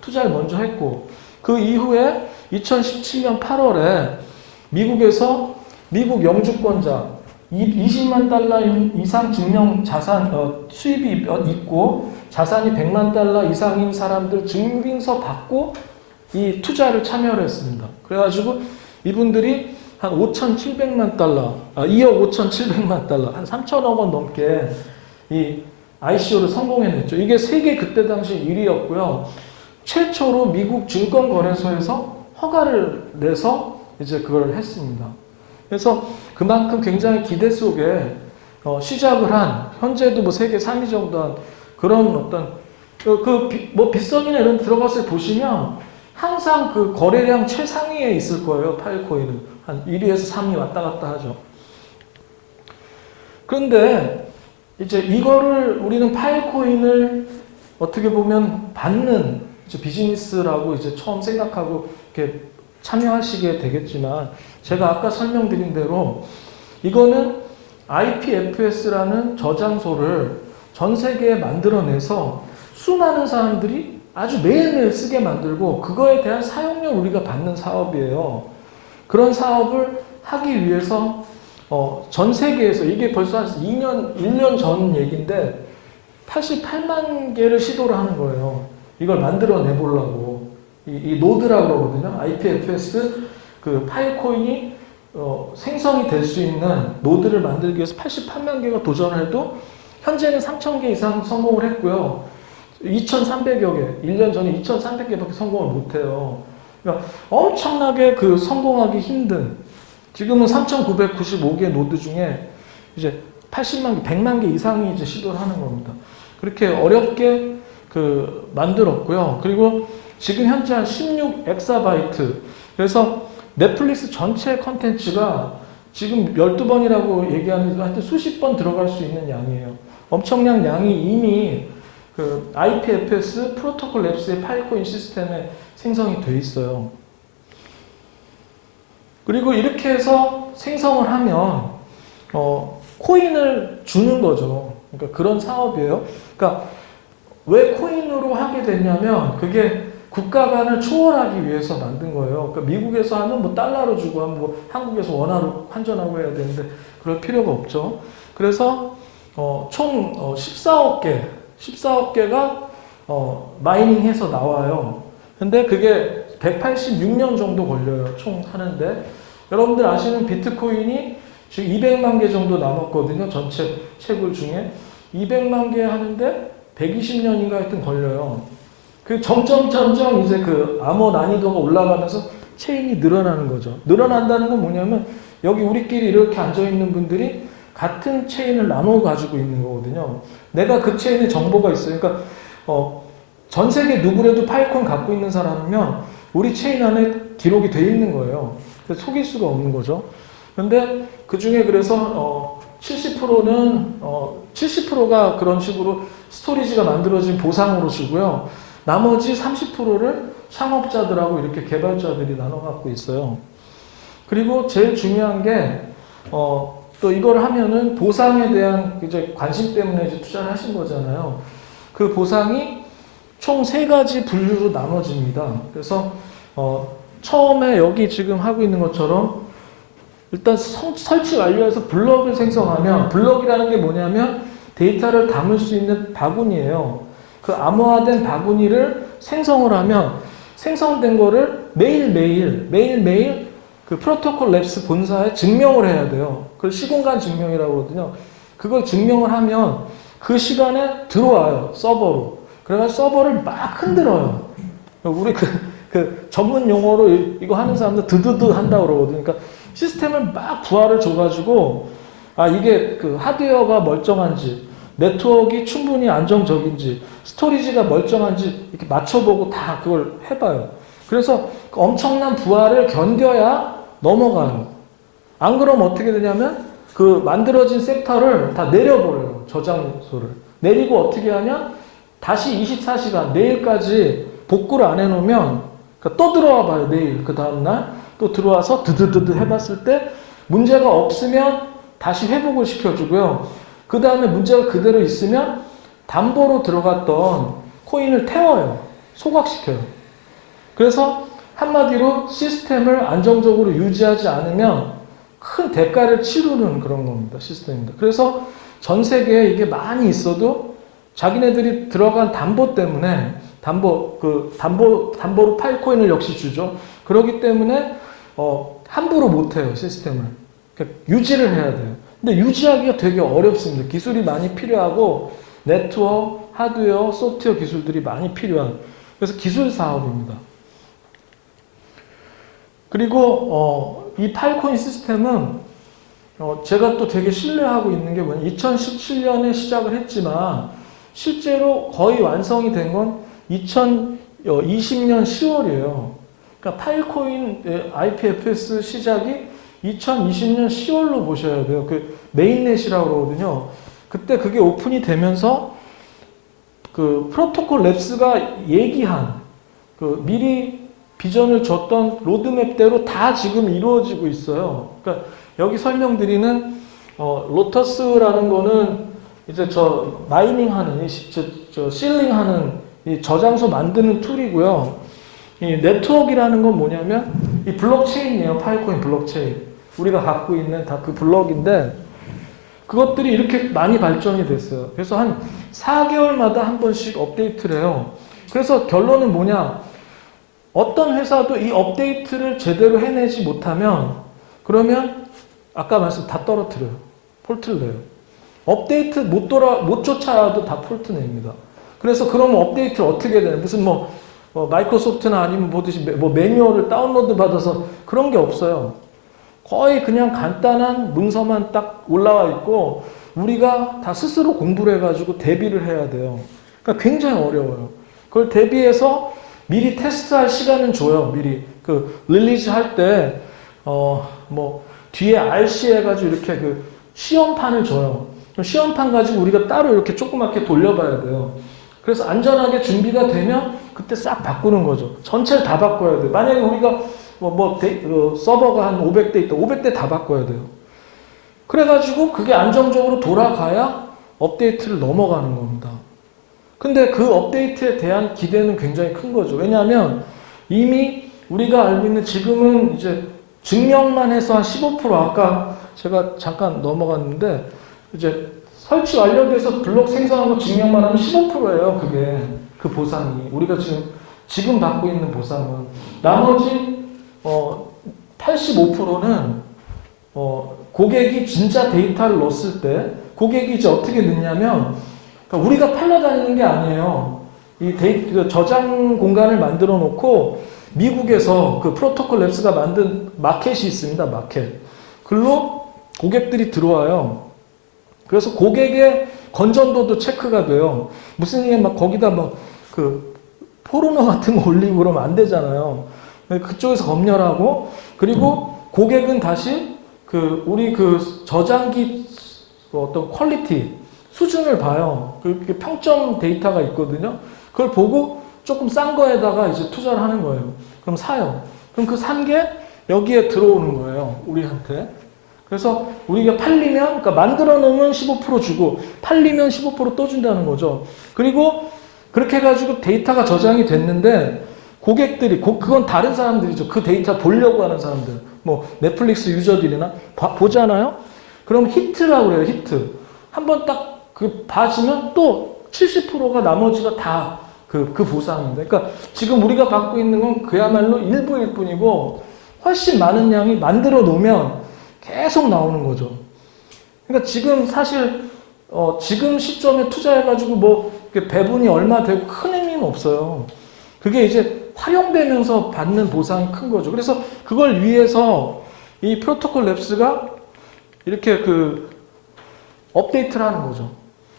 투자를 먼저 했고 그 이후에 2017년 8월에 미국에서 미국 영주권자 20만 달러 이상 증명 자산 수입이 있고 자산이 100만 달러 이상인 사람들 증빙서 받고 이 투자를 참여를 했습니다. 그래가지고 이분들이 한 5,700만 달러, 2억 5,700만 달러, 한 3천억 원 넘게 이 ICO를 성공해냈죠. 이게 세계 그때 당시 1위였고요. 최초로 미국 증권거래소에서 허가를 내서 이제 그걸 했습니다. 그래서 그만큼 굉장히 기대 속에 시작을 한, 현재도 뭐 세계 3위 정도 한 그런 어떤 뭐 빗썸이나 이런 데 들어가서 보시면 항상 그 거래량 최상위에 있을 거예요. 파일코인은 한 1위에서 3위 왔다 갔다 하죠. 그런데 이제 이거를 우리는 파일코인을 어떻게 보면 받는 이제 비즈니스라고 이제 처음 생각하고 이렇게 참여하시게 되겠지만, 제가 아까 설명드린 대로 이거는 IPFS라는 저장소를 전 세계에 만들어내서 수많은 사람들이 아주 매일매일 쓰게 만들고 그거에 대한 사용료를 우리가 받는 사업이에요. 그런 사업을 하기 위해서 전 세계에서, 이게 벌써 한 1년 전 얘기인데 88만 개를 시도를 하는 거예요. 이걸 만들어내 보려고. 이 노드라고 그러거든요. IPFS 그 파일코인이 생성이 될 수 있는 노드를 만들기 위해서 88만 개가 도전을 해도 현재는 3,000개 이상 성공을 했고요. 2,300여 개, 1년 전에 2,300개밖에 성공을 못해요. 그러니까 엄청나게 그 성공하기 힘든, 지금은 3,995개 노드 중에 이제 80만 개, 100만 개 이상이 이제 시도를 하는 겁니다. 그렇게 어렵게 그 만들었고요. 그리고 지금 현재 한 16 엑사바이트. 그래서 넷플릭스 전체 컨텐츠가 지금 12번이라고 얘기하는 거 한테 수십 번 들어갈 수 있는 양이에요. 엄청난 양이 이미 그 IPFS 프로토콜 랩스의 파일코인 시스템에 생성이 돼 있어요. 그리고 이렇게 해서 생성을 하면 코인을 주는 거죠. 그러니까 그런 사업이에요. 그러니까 왜 코인으로 하게 됐냐면 그게 국가 간을 초월하기 위해서 만든 거예요. 그러니까 미국에서 하면 뭐 달러로 주고 하면 뭐 한국에서 원화로 환전하고 해야 되는데 그럴 필요가 없죠. 그래서 총 14억 개가 마이닝해서 나와요. 근데 그게 186년 정도 걸려요. 총 하는데. 여러분들 아시는 비트코인이 지금 200만 개 정도 남았거든요. 전체 채굴 중에. 200만 개 하는데 120년인가 하여튼 걸려요. 그 점점 이제 그 암호 난이도가 올라가면서 체인이 늘어나는 거죠. 늘어난다는 건 뭐냐면 여기 우리끼리 이렇게 앉아있는 분들이 같은 체인을 나눠 가지고 있는 거거든요. 내가 그 체인에 정보가 있어요. 그러니까 전 세계 누구라도 파일코인 갖고 있는 사람이면 우리 체인 안에 기록이 돼 있는 거예요. 그래서 속일 수가 없는 거죠. 그런데 그 중에 그래서 70%는 70%가 그런 식으로 스토리지가 만들어진 보상으로 주고요. 나머지 30%를 창업자들하고 이렇게 개발자들이 나눠 갖고 있어요. 그리고 제일 중요한 게 또 이걸 하면은 보상에 대한 이제 관심 때문에 이제 투자를 하신 거잖아요. 그 보상이 총 3가지 분류로 나눠집니다. 그래서 처음에 여기 지금 하고 있는 것처럼 일단 설치 완료해서 블럭을 생성하면, 블럭이라는 게 뭐냐면 데이터를 담을 수 있는 바구니예요. 그 암호화된 바구니를 생성을 하면 생성된 거를 매일매일 그 프로토콜 랩스 본사에 증명을 해야 돼요. 그걸 시공간 증명이라고 그러거든요. 그걸 증명을 하면 그 시간에 들어와요. 서버로. 그래가지고 서버를 막 흔들어요. 우리 그 전문 용어로 이거 하는 사람들 드드드 한다고 그러거든요. 그러니까 시스템을 막 부하를 줘가지고 이게 그 하드웨어가 멀쩡한지, 네트워크가 충분히 안정적인지, 스토리지가 멀쩡한지 이렇게 맞춰보고 다 그걸 해봐요. 그래서 그 엄청난 부하를 견뎌야 넘어가요. 안 그러면 어떻게 되냐면 그 만들어진 섹터를 다 내려버려요. 저장소를. 내리고 어떻게 하냐? 다시 24시간, 내일까지 복구를 안 해놓으면 그러니까 또 들어와 봐요. 내일 그 다음날 또 들어와서 드드드드 해봤을 때 문제가 없으면 다시 회복을 시켜주고요. 그 다음에 문제가 그대로 있으면 담보로 들어갔던 코인을 태워요. 소각시켜요. 그래서 한마디로 시스템을 안정적으로 유지하지 않으면 큰 대가를 치르는 그런 겁니다. 시스템입니다. 그래서 전 세계에 이게 많이 있어도 자기네들이 들어간 담보 때문에 담보로 파일코인을 역시 주죠. 그렇기 때문에 함부로 못해요. 시스템을. 그러니까 유지를 해야 돼요. 근데 유지하기가 되게 어렵습니다. 기술이 많이 필요하고 네트워크, 하드웨어, 소프트웨어 기술들이 많이 필요한, 그래서 기술 사업입니다. 그리고 이 파일코인 시스템은 제가 또 되게 신뢰하고 있는 게 뭐냐, 2017년에 시작을 했지만 실제로 거의 완성이 된 건 2020년 10월이에요. 그러니까 파일코인 IPFS 시작이 2020년 10월로 보셔야 돼요. 그 메인넷이라고 그러거든요. 그때 그게 오픈이 되면서 그 프로토콜 랩스가 얘기한 그 미리 비전을 줬던 로드맵대로 다 지금 이루어지고 있어요. 그러니까 여기 설명드리는 로터스라는 거는 이제 저 마이닝하는 저 실링하는 이 저장소 만드는 툴이고요. 이 네트워크라는 건 뭐냐면 이 블록체인이에요. 파일코인 블록체인. 우리가 갖고 있는 다 그 블록인데 그것들이 이렇게 많이 발전이 됐어요. 그래서 한 4개월마다 한 번씩 업데이트를 해요. 그래서 결론은 뭐냐? 어떤 회사도 이 업데이트를 제대로 해내지 못하면 그러면 아까 말씀 다 떨어뜨려요. 폴트를 내요. 업데이트 못 쫓아와도 다 폴트 냅니다. 그래서 그러면 업데이트를 어떻게 해야 되나? 무슨 마이크로소프트나 아니면 보듯이 매뉴얼을 다운로드 받아서 그런 게 없어요. 거의 그냥 간단한 문서만 딱 올라와 있고 우리가 다 스스로 공부를 해가지고 대비를 해야 돼요. 그러니까 굉장히 어려워요. 그걸 대비해서 미리 테스트할 시간은 줘요. 미리 그 릴리즈 할 때 뒤에 RC 해가지고 이렇게 그 시험판을 줘요. 시험판 가지고 우리가 따로 이렇게 조그맣게 돌려봐야 돼요. 그래서 안전하게 준비가 되면 그때 싹 바꾸는 거죠. 전체를 다 바꿔야 돼요. 만약에 우리가 서버가 한 500대 있다. 500대 다 바꿔야 돼요. 그래가지고 그게 안정적으로 돌아가야 업데이트를 넘어가는 겁니다. 근데 그 업데이트에 대한 기대는 굉장히 큰 거죠. 왜냐하면 이미 우리가 알고 있는 지금은 이제 증명만 해서 한 15% 아까 제가 잠깐 넘어갔는데 이제 설치 완료돼서 블록 생성하고 증명만 하면 15%예요. 그게 그 보상이 우리가 지금 받고 있는 보상은 나머지 85%는 고객이 진짜 데이터를 넣었을 때 고객이 이제 어떻게 넣냐면 그러니까 우리가 팔러다니는 게 아니에요. 이 저장 공간을 만들어 놓고 미국에서 그 프로토콜 랩스가 만든 마켓이 있습니다. 마켓. 글로 고객들이 들어와요. 그래서 고객의 건전도도 체크가 돼요. 무슨 얘기 거기다 그 포르노 같은 거 올리고 그러면 안 되잖아요. 그쪽에서 검열하고 그리고 고객은 다시 우리 저장기 어떤 퀄리티 수준을 봐요. 그 평점 데이터가 있거든요. 그걸 보고 조금 싼 거에다가 이제 투자를 하는 거예요. 그럼 사요. 그럼 그 산 게 여기에 들어오는 거예요. 우리한테. 그래서 우리가 팔리면, 그러니까 만들어 놓으면 15% 주고 팔리면 15% 또 준다는 거죠. 그리고 그렇게 해가지고 데이터가 저장이 됐는데 고객들이, 그건 다른 사람들이죠. 그 데이터 보려고 하는 사람들. 넷플릭스 유저들이나 보잖아요? 그럼 히트라고 그래요, 히트. 한번 딱 봐주면 또 70%가 나머지가 다 그 보상입니다. 그러니까 지금 우리가 받고 있는 건 그야말로 일부일 뿐이고 훨씬 많은 양이 만들어 놓으면 계속 나오는 거죠. 그러니까 지금 사실, 지금 시점에 투자해가지고 배분이 얼마 되고 큰 의미는 없어요. 그게 이제 활용되면서 받는 보상이 큰 거죠. 그래서 그걸 위해서 이 프로토콜 랩스가 이렇게 업데이트를 하는 거죠.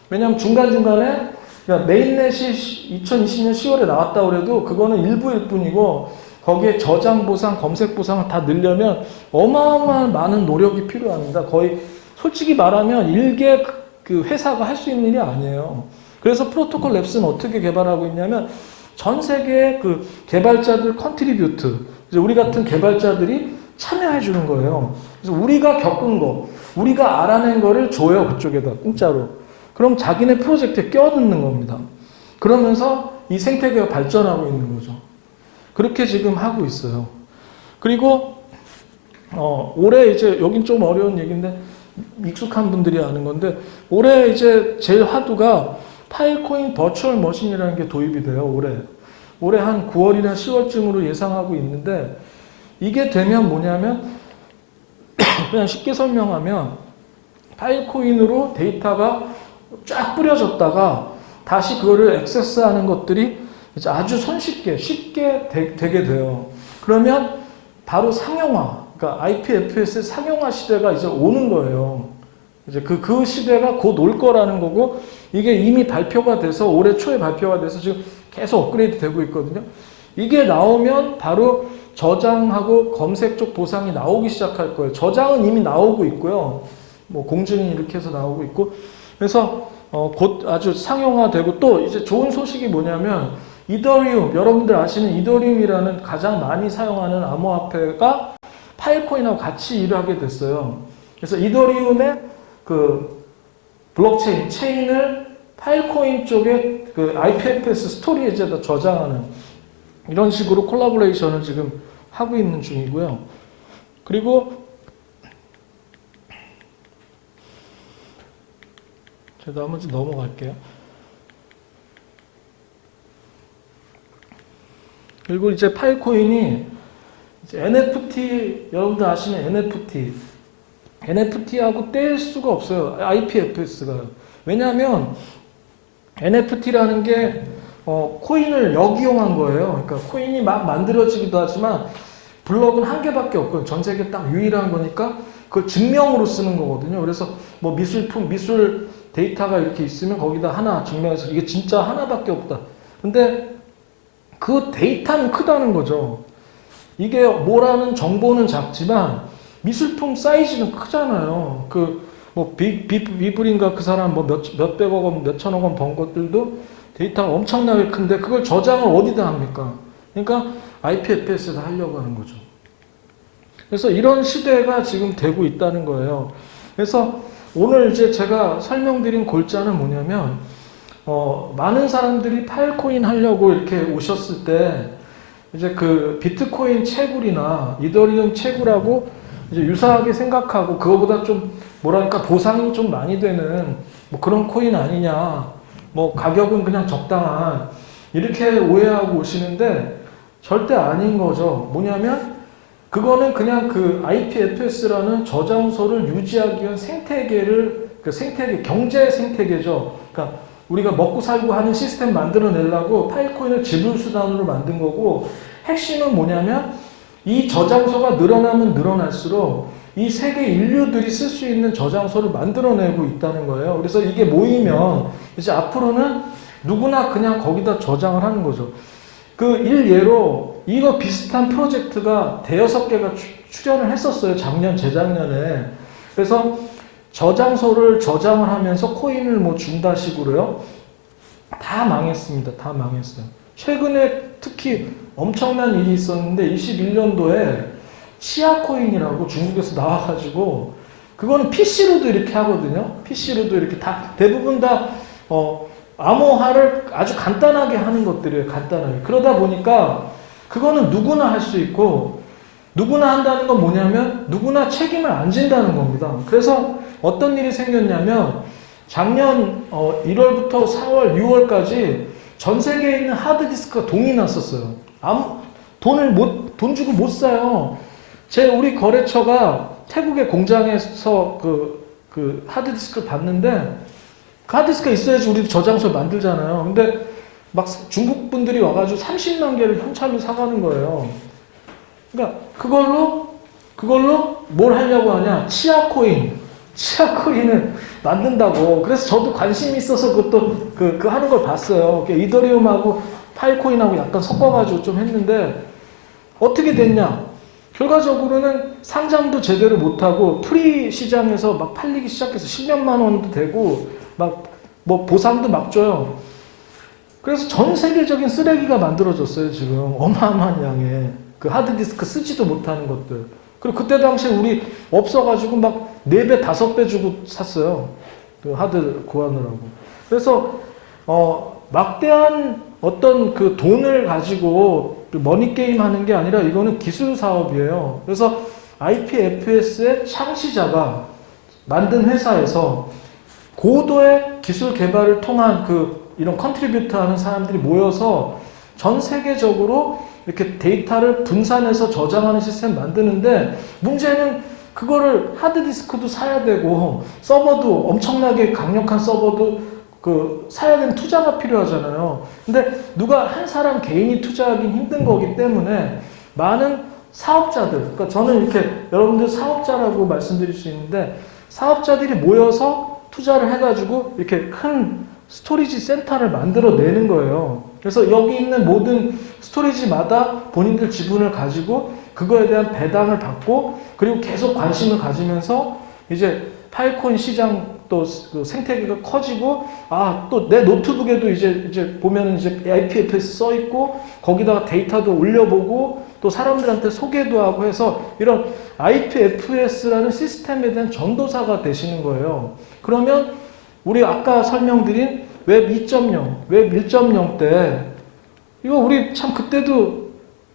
왜냐하면 중간중간에 메인넷이 2020년 10월에 나왔다고 그래도 그거는 일부일 뿐이고 거기에 저장 보상, 검색 보상을 다 넣으려면 어마어마한 많은 노력이 필요합니다. 거의 솔직히 말하면 일개 그 회사가 할 수 있는 일이 아니에요. 그래서 프로토콜 랩스는 어떻게 개발하고 있냐면 전 세계의 그 개발자들 컨트리뷰트, 우리 같은 개발자들이 참여해 주는 거예요. 그래서 우리가 겪은 거, 우리가 알아낸 거를 줘요. 그쪽에다 공짜로. 그럼 자기네 프로젝트에 껴넣는 겁니다. 그러면서 이 생태계가 발전하고 있는 거죠. 그렇게 지금 하고 있어요. 그리고 올해 이제 여긴 좀 어려운 얘기인데 익숙한 분들이 아는 건데 올해 이제 제일 화두가 파일코인 버추얼 머신이라는 게 도입이 돼요. 올해 한 9월이나 10월쯤으로 예상하고 있는데 이게 되면 뭐냐면 그냥 쉽게 설명하면 파일코인으로 데이터가 쫙 뿌려졌다가 다시 그거를 액세스하는 것들이 이제 아주 쉽게 되게 돼요. 그러면 바로 상용화, 그러니까 그러니까 IPFS 상용화 시대가 이제 오는 거예요. 이제 그 시대가 곧 올 거라는 거고, 이게 이미 발표가 돼서 올해 초에 발표가 돼서 지금 계속 업그레이드 되고 있거든요. 이게 나오면 바로 저장하고 검색 쪽 보상이 나오기 시작할 거예요. 저장은 이미 나오고 있고요. 뭐 공증이 이렇게 해서 나오고 있고, 그래서 곧 아주 상용화되고, 또 이제 좋은 소식이 뭐냐면 이더리움, 여러분들 아시는 이더리움이라는 가장 많이 사용하는 암호화폐가 파일코인하고 같이 일을 하게 됐어요. 그래서 이더리움의 그 블록체인 체인을 파일코인 쪽에 그 IPFS 스토리지에다 저장하는 이런 식으로 콜라보레이션을 지금 하고 있는 중이고요. 그리고 제가 나머지 넘어갈게요. 그리고 이제 파일코인이 이제 NFT, 여러분들 아시는 NFT하고 뗄 수가 없어요. IPFS가. 왜냐하면 NFT라는 게 코인을 역이용한 거예요. 그러니까 코인이 막 만들어지기도 하지만 블록은 한 개밖에 없고요. 전 세계 딱 유일한 거니까 그걸 증명으로 쓰는 거거든요. 그래서 뭐 미술 데이터가 이렇게 있으면 거기다 하나 증명해서 이게 진짜 하나밖에 없다. 근데 그 데이터는 크다는 거죠. 이게 뭐라는 정보는 작지만 미술품 사이즈는 크잖아요. 뭐 비브린가 그 사람 뭐 몇백억 원, 몇천억 원 번 것들도 데이터가 엄청나게 큰데 그걸 저장을 어디다 합니까? 그러니까 IPFS에다 하려고 하는 거죠. 그래서 이런 시대가 지금 되고 있다는 거예요. 그래서 오늘 이제 제가 설명드린 골자는 뭐냐면, 많은 사람들이 파일코인 하려고 이렇게 오셨을 때, 이제 그 비트코인 채굴이나 이더리움 채굴하고 이제 유사하게 생각하고, 그거보다 좀 뭐랄까 보상이 좀 많이 되는 뭐 그런 코인 아니냐, 뭐 가격은 그냥 적당한, 이렇게 오해하고 오시는데 절대 아닌 거죠. 뭐냐면 그거는 그냥 그 IPFS라는 저장소를 유지하기 위한 생태계를, 그 생태계, 경제 생태계죠. 그러니까 우리가 먹고 살고 하는 시스템 만들어내려고 파일코인을 지불수단으로 만든 거고, 핵심은 뭐냐면 이 저장소가 늘어나면 늘어날수록 이 세계 인류들이 쓸 수 있는 저장소를 만들어내고 있다는 거예요. 그래서 이게 모이면 이제 앞으로는 누구나 그냥 거기다 저장을 하는 거죠. 그 일예로 이거 비슷한 프로젝트가 대여섯 개가 출연을 했었어요. 작년, 재작년에. 그래서 저장소를 저장을 하면서 코인을 뭐 준다 식으로요. 다 망했습니다. 다 망했어요. 최근에 특히 엄청난 일이 있었는데 21년도에 치아코인이라고 중국에서 나와가지고, 그거는 PC로도 이렇게 하거든요. PC로도 이렇게 다 대부분 다 암호화를 아주 간단하게 하는 것들이에요. 간단하게. 그러다 보니까 그거는 누구나 할 수 있고, 누구나 한다는 건 뭐냐면 누구나 책임을 안 진다는 겁니다. 그래서 어떤 일이 생겼냐면 작년 1월부터 4월, 6월까지 전 세계에 있는 하드디스크가 동이 났었어요. 돈 주고 못 사요. 우리 거래처가 태국의 공장에서 그 하드디스크를 봤는데, 그 하드디스크가 있어야지 우리도 저장소를 만들잖아요. 근데 막 중국 분들이 와가지고 30만 개를 현찰로 사가는 거예요. 그러니까 그걸로 뭘 하려고 하냐? 치아코인을 만든다고. 그래서 저도 관심이 있어서 그것도 그 하는 걸 봤어요. 이더리움하고 파일코인하고 약간 섞어가지고 좀 했는데 어떻게 됐냐? 결과적으로는 상장도 제대로 못하고 프리 시장에서 막 팔리기 시작해서 10몇만 원도 되고 막 뭐 보상도 막 줘요. 그래서 전 세계적인 쓰레기가 만들어졌어요. 지금 어마어마한 양의 그 하드디스크 쓰지도 못하는 것들. 그리고 그때 당시에 우리 없어가지고 막 4배, 5배 주고 샀어요. 그 하드 구하느라고. 그래서 막대한 어떤 그 돈을 가지고 머니게임 하는 게 아니라 이거는 기술 사업이에요. 그래서 IPFS의 창시자가 만든 회사에서 고도의 기술 개발을 통한 이런 컨트리뷰트 하는 사람들이 모여서 전 세계적으로 이렇게 데이터를 분산해서 저장하는 시스템 만드는데, 문제는 그거를 하드디스크도 사야 되고 서버도 엄청나게 강력한 서버도 사야 되는 투자가 필요하잖아요. 근데 누가 한 사람 개인이 투자하긴 힘든 거기 때문에 많은 사업자들, 그러니까 저는 이렇게 여러분들 사업자라고 말씀드릴 수 있는데 사업자들이 모여서 투자를 해가지고 이렇게 큰 스토리지 센터를 만들어내는 거예요. 그래서 여기 있는 모든 스토리지마다 본인들 지분을 가지고 그거에 대한 배당을 받고 그리고 계속 관심을 가지면서 이제 파일코인 시장 또 그 생태계가 커지고 또 내 노트북에도 이제 보면 이제 IPFS 써 있고 거기다가 데이터도 올려보고 또 사람들한테 소개도 하고 해서 이런 IPFS라는 시스템에 대한 전도사가 되시는 거예요. 그러면 우리 아까 설명드린 웹 2.0, 웹 1.0 때 이거 우리 참 그때도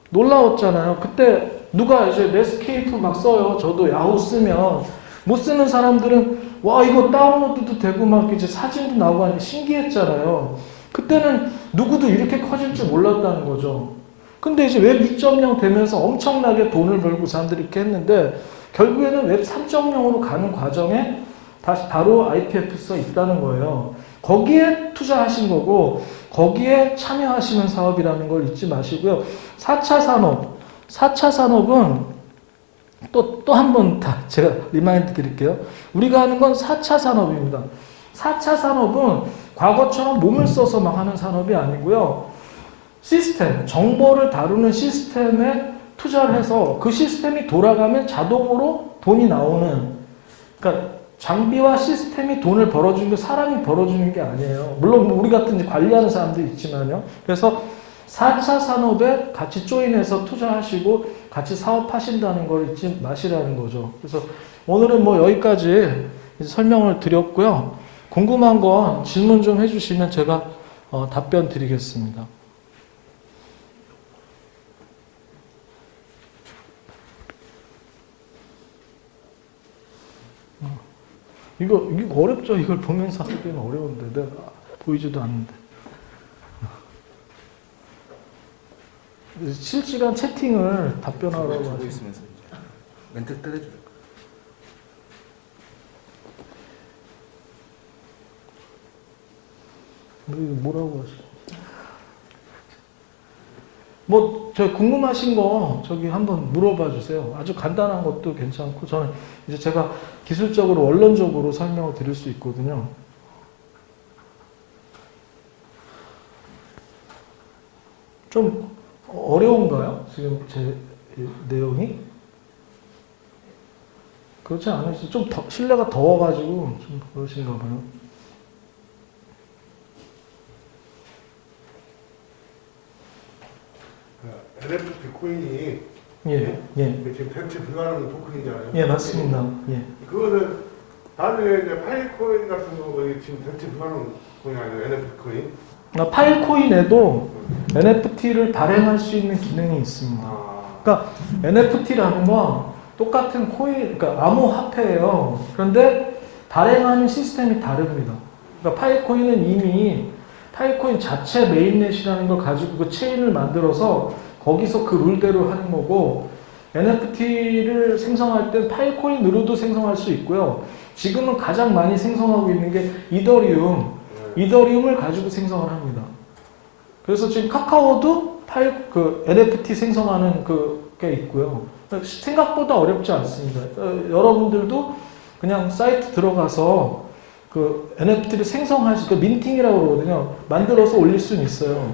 놀라웠잖아요. 그때 누가 이제 넷스케이프 막 써요. 저도 야후 쓰면 못 쓰는 사람들은 와 이거 다운로드도 되고 막 이제 사진도 나오고 하니 신기했잖아요. 그때는 누구도 이렇게 커질 줄 몰랐다는 거죠. 근데 이제 웹 2.0 되면서 엄청나게 돈을 벌고 사람들이 이렇게 했는데 결국에는 웹 3.0으로 가는 과정에 다시 바로 IPFS가 있다는 거예요. 거기에 투자하신 거고 거기에 참여하시는 사업이라는 걸 잊지 마시고요. 4차 산업. 4차 산업은 또 한 번 다 제가 리마인드 드릴게요. 우리가 하는 건 4차 산업입니다. 4차 산업은 과거처럼 몸을 써서 막 하는 산업이 아니고요. 시스템, 정보를 다루는 시스템에 투자를 해서 그 시스템이 돌아가면 자동으로 돈이 나오는, 그러니까 장비와 시스템이 돈을 벌어주는 게 사람이 벌어주는 게 아니에요. 물론 우리 같은 이제 관리하는 사람도 있지만요. 그래서 4차 산업에 같이 조인해서 투자하시고 같이 사업하신다는 걸 잊지 마시라는 거죠. 그래서 오늘은 뭐 여기까지 이제 설명을 드렸고요. 궁금한 건 질문 좀 해주시면 제가 답변 드리겠습니다. 이거 어렵죠? 이걸 보면서 하기는 어려운데 내가 보이지도 않는데. 실시간 채팅을 답변하라고 하고 있으면서 멘트 때려줘요. 뭐라고 하시죠? 뭐, 저 궁금하신 거 저기 한번 물어봐 주세요. 아주 간단한 것도 괜찮고, 저는 이제 제가 기술적으로, 원론적으로 설명을 드릴 수 있거든요. 좀 어려운가요? 지금 제 내용이? 그렇지 않으시죠? 좀 실내가 더워가지고 좀 그러신가 봐요. NFT 코인이 예. 지금 대체 불가능한 토큰이잖아요. 예, 맞습니다. 예. 그거는 나중에 이제 파일코인 같은 거 지금 대체 불가능한 코인 아니에요? NFT 코인? 파일코인에도 NFT를 발행할 수 있는 기능이 있습니다. 그러니까 NFT라는 건 똑같은 코인, 그러니까 암호화폐예요. 그런데 발행하는 시스템이 다릅니다. 그러니까 파일코인은 이미 파일코인 자체 메인넷이라는 걸 가지고 그 체인을 만들어서 거기서 그 룰대로 하는 거고, NFT를 생성할 때 파일코인으로도 생성할 수 있고요. 지금은 가장 많이 생성하고 있는 게 이더리움을 가지고 생성을 합니다. 그래서 지금 카카오도 NFT 생성하는 그게 있고요. 생각보다 어렵지 않습니다. 여러분들도 그냥 사이트 들어가서 그 NFT를 생성하시, 그 민팅이라고 그러거든요. 만들어서 올릴 수는 있어요.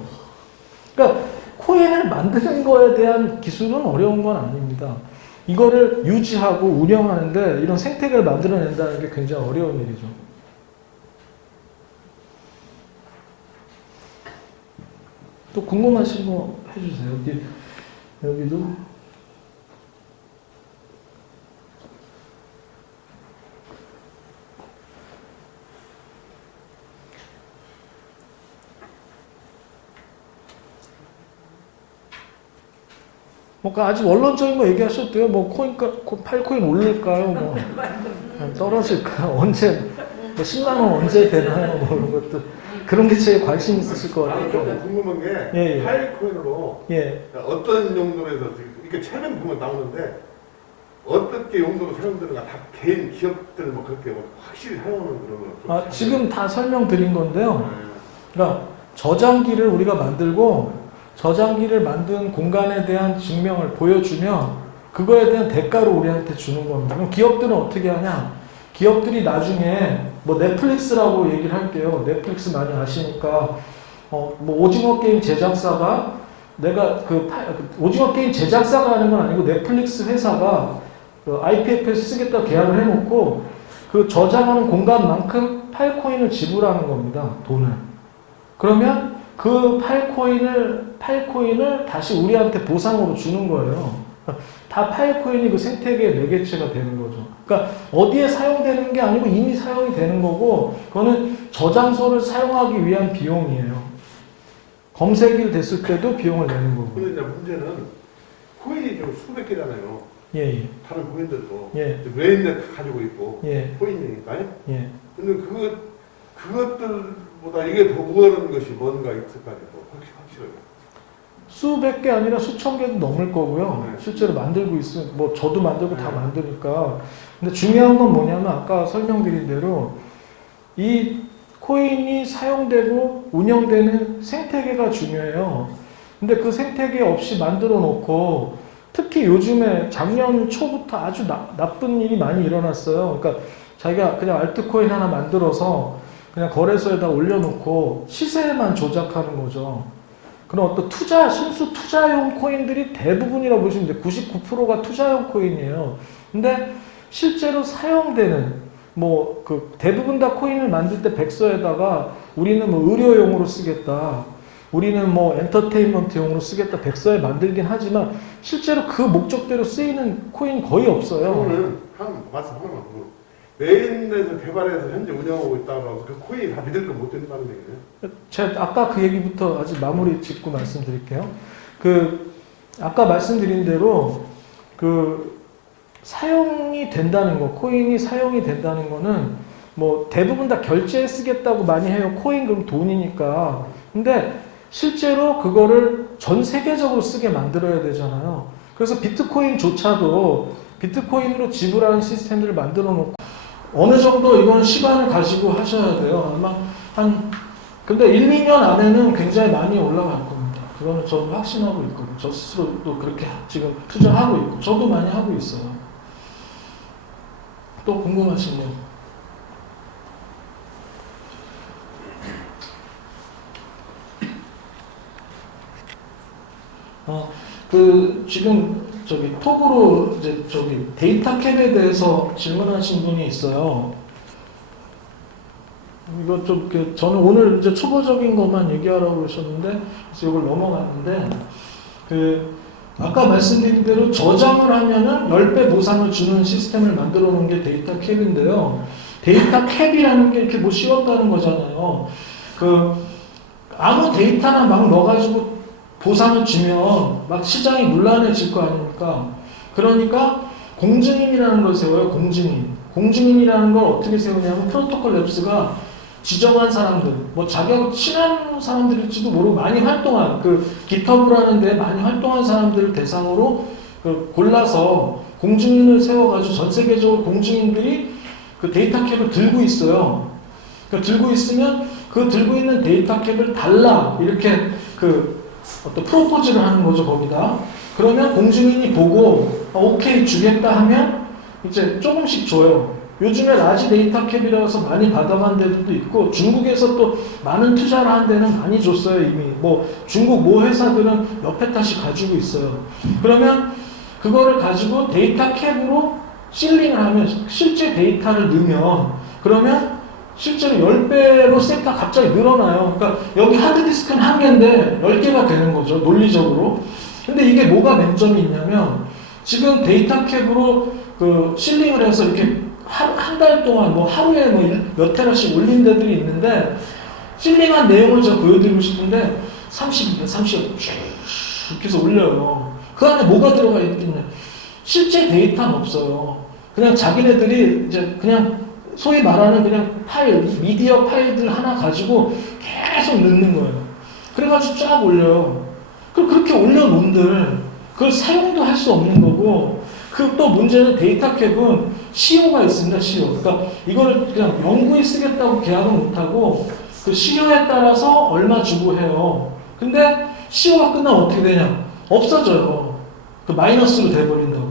그러니까 코인을 만드는 거에 대한 기술은 어려운 건 아닙니다. 이거를 유지하고 운영하는데 이런 생태계를 만들어낸다는 게 굉장히 어려운 일이죠. 또 궁금하신 거 해주세요. 여기도. 뭔가 아직 원론적인 거 얘기하셔도 돼요. 뭐 파일코인 오를까요? 뭐 떨어질까요? 언제? 뭐 10만 원 언제 되나요? 뭐 이런 것도. 그런 게 제일 관심 있으실 것 같아요. 조금 궁금한 게 파일코인으로 어떤 용도에서 이렇게 최근 보면 나오는데 어떻게 용도로 사용되는가 다 개인 기업들 뭐 그렇게 뭐 확실히 사용하는 그런 거. 지금 다 설명드린 건데요. 그러니까 저장기를 우리가 만들고 저장기를 만든 공간에 대한 증명을 보여주면 그거에 대한 대가로 우리한테 주는 겁니다. 그럼 기업들은 어떻게 하냐? 기업들이 나중에 뭐 넷플릭스라고 얘기를 할게요. 넷플릭스 많이 아시니까 뭐 오징어 게임 제작사가 내가 오징어 게임 제작사가 하는 건 아니고 넷플릭스 회사가 그 IPFS 쓰겠다 계약을 해놓고 그 저장하는 공간만큼 파일코인을 지불하는 겁니다. 돈을. 그러면 그 파일코인을 다시 우리한테 보상으로 주는 거예요. 다 파일코인이 그 생태계의 매개체가 되는 거죠. 그러니까 어디에 사용되는 게 아니고 이미 사용이 되는 거고 그거는 저장소를 사용하기 위한 비용이에요. 검색일 됐을 때도 비용을 내는 거고. 근데 이제 문제는 코인이 좀 수백 개잖아요. 예. 다른 코인들도 예. 메인넷 가지고 있고 예. 코인이니까요. 예. 근데 그것들보다 이게 더 우월한 것이 뭔가 있을까요? 확실하게. 수백 개 아니라 수천 개도 넘을 거고요. 네. 실제로 만들고 있으면 뭐 저도 만들고 다 네. 만드니까. 근데 중요한 건 뭐냐면 아까 설명드린 대로 이 코인이 사용되고 운영되는 생태계가 중요해요. 근데 그 생태계 없이 만들어 놓고 특히 요즘에 작년 초부터 아주 나쁜 일이 많이 일어났어요. 그러니까 자기가 그냥 알트코인 하나 만들어서 그냥 거래소에다 올려놓고 시세만 조작하는 거죠. 그럼 어떤 순수 투자용 코인들이 대부분이라고 보시면 돼요. 99%가 투자용 코인이에요. 근데 실제로 사용되는 대부분 다 코인을 만들 때 백서에다가 우리는 뭐 의료용으로 쓰겠다. 우리는 뭐 엔터테인먼트용으로 쓰겠다. 백서에 만들긴 하지만 실제로 그 목적대로 쓰이는 코인이 거의 없어요. 그거는 말씀 하나만 더. 메인넷을 개발해서 현재 운영하고 있다고 해서 그 코인이 다 믿을 거 못 된다는 얘기예요? 제가 아까 그 얘기부터 아직 마무리 짓고 말씀드릴게요. 아까 말씀드린 대로 사용이 된다는 거, 코인이 사용이 된다는 거는 뭐 대부분 다 결제에 쓰겠다고 많이 해요. 코인 그럼 돈이니까. 근데 실제로 그거를 전 세계적으로 쓰게 만들어야 되잖아요. 그래서 비트코인조차도 비트코인으로 지불하는 시스템들을 만들어 놓고 어느 정도 이건 시간을 가지고 하셔야 돼요. 아마 근데 1, 2년 안에는 굉장히 많이 올라갈 겁니다. 그거는 저는 확신하고 있거든요. 저 스스로도 그렇게 지금 투자하고 있고 저도 많이 하고 있어요. 또 궁금하신 분? 지금 톡으로 데이터 캡에 대해서 질문하신 분이 있어요. 이거 저는 오늘 이제 초보적인 것만 얘기하라고 그러셨는데, 그래서 이걸 넘어갔는데, 아까 말씀드린 대로 저장을 하면은 10배 보상을 주는 시스템을 만들어 놓은 게 데이터 캡인데요. 데이터 캡이라는 게 이렇게 뭐 쉬웠다는 거잖아요. 아무 데이터나 막 넣어가지고 보상을 주면 막 시장이 문란해질 거 아닙니까? 그러니까 공증인이라는 걸 세워요. 공증인이라는 걸 어떻게 세우냐면 프로토콜 랩스가 지정한 사람들, 뭐 자기하고 친한 사람들일지도 모르고 많이 활동한 기터브라는 데 많이 활동한 사람들을 대상으로 골라서 공증인을 세워가지고 전 세계적으로 공증인들이 그 데이터 캡을 들고 있어요. 그러니까 들고 있으면 그 들고 있는 데이터 캡을 달라 이렇게 어떤 프로포즈를 하는 거죠, 거기다. 그러면 공증인이 보고 오케이 주겠다 하면 이제 조금씩 줘요. 요즘에 라지 데이터 캡이라서 많이 받아간 데도 있고 중국에서 또 많은 투자를 한 데는 많이 줬어요, 이미. 중국 모 회사들은 몇 페타씩 가지고 있어요. 그러면 그거를 가지고 데이터 캡으로 실링을 하면 실제 데이터를 넣으면 그러면 실제로 10배로 섹터가 갑자기 늘어나요. 그러니까 여기 하드디스크는 1개인데 10개가 되는 거죠, 논리적으로. 근데 이게 뭐가 맹점이 있냐면 지금 데이터 캡으로 실링을 해서 이렇게 한 달 동안 하루에 몇 테라씩 올린 데들이 있는데 실링한 내용을 제가 보여드리고 싶은데 30쭉 이렇게 해서 올려요. 그 안에 뭐가 들어가 있겠냐. 실제 데이터는 없어요. 그냥 자기네들이 이제 그냥 소위 말하는 그냥 미디어 파일들 하나 가지고 계속 넣는 거예요. 그래가지고 쫙 올려요. 그렇게 올려놓은들 그걸 사용도 할 수 없는 거고 또 문제는 데이터 캡은 CO가 있습니다. CO. 그러니까 이거를 그냥 연구에 쓰겠다고 계약은 못하고 그 CO에 따라서 얼마 주고 해요. 근데 CO가 끝나면 어떻게 되냐? 없어져요. 그 마이너스로 돼버린다고.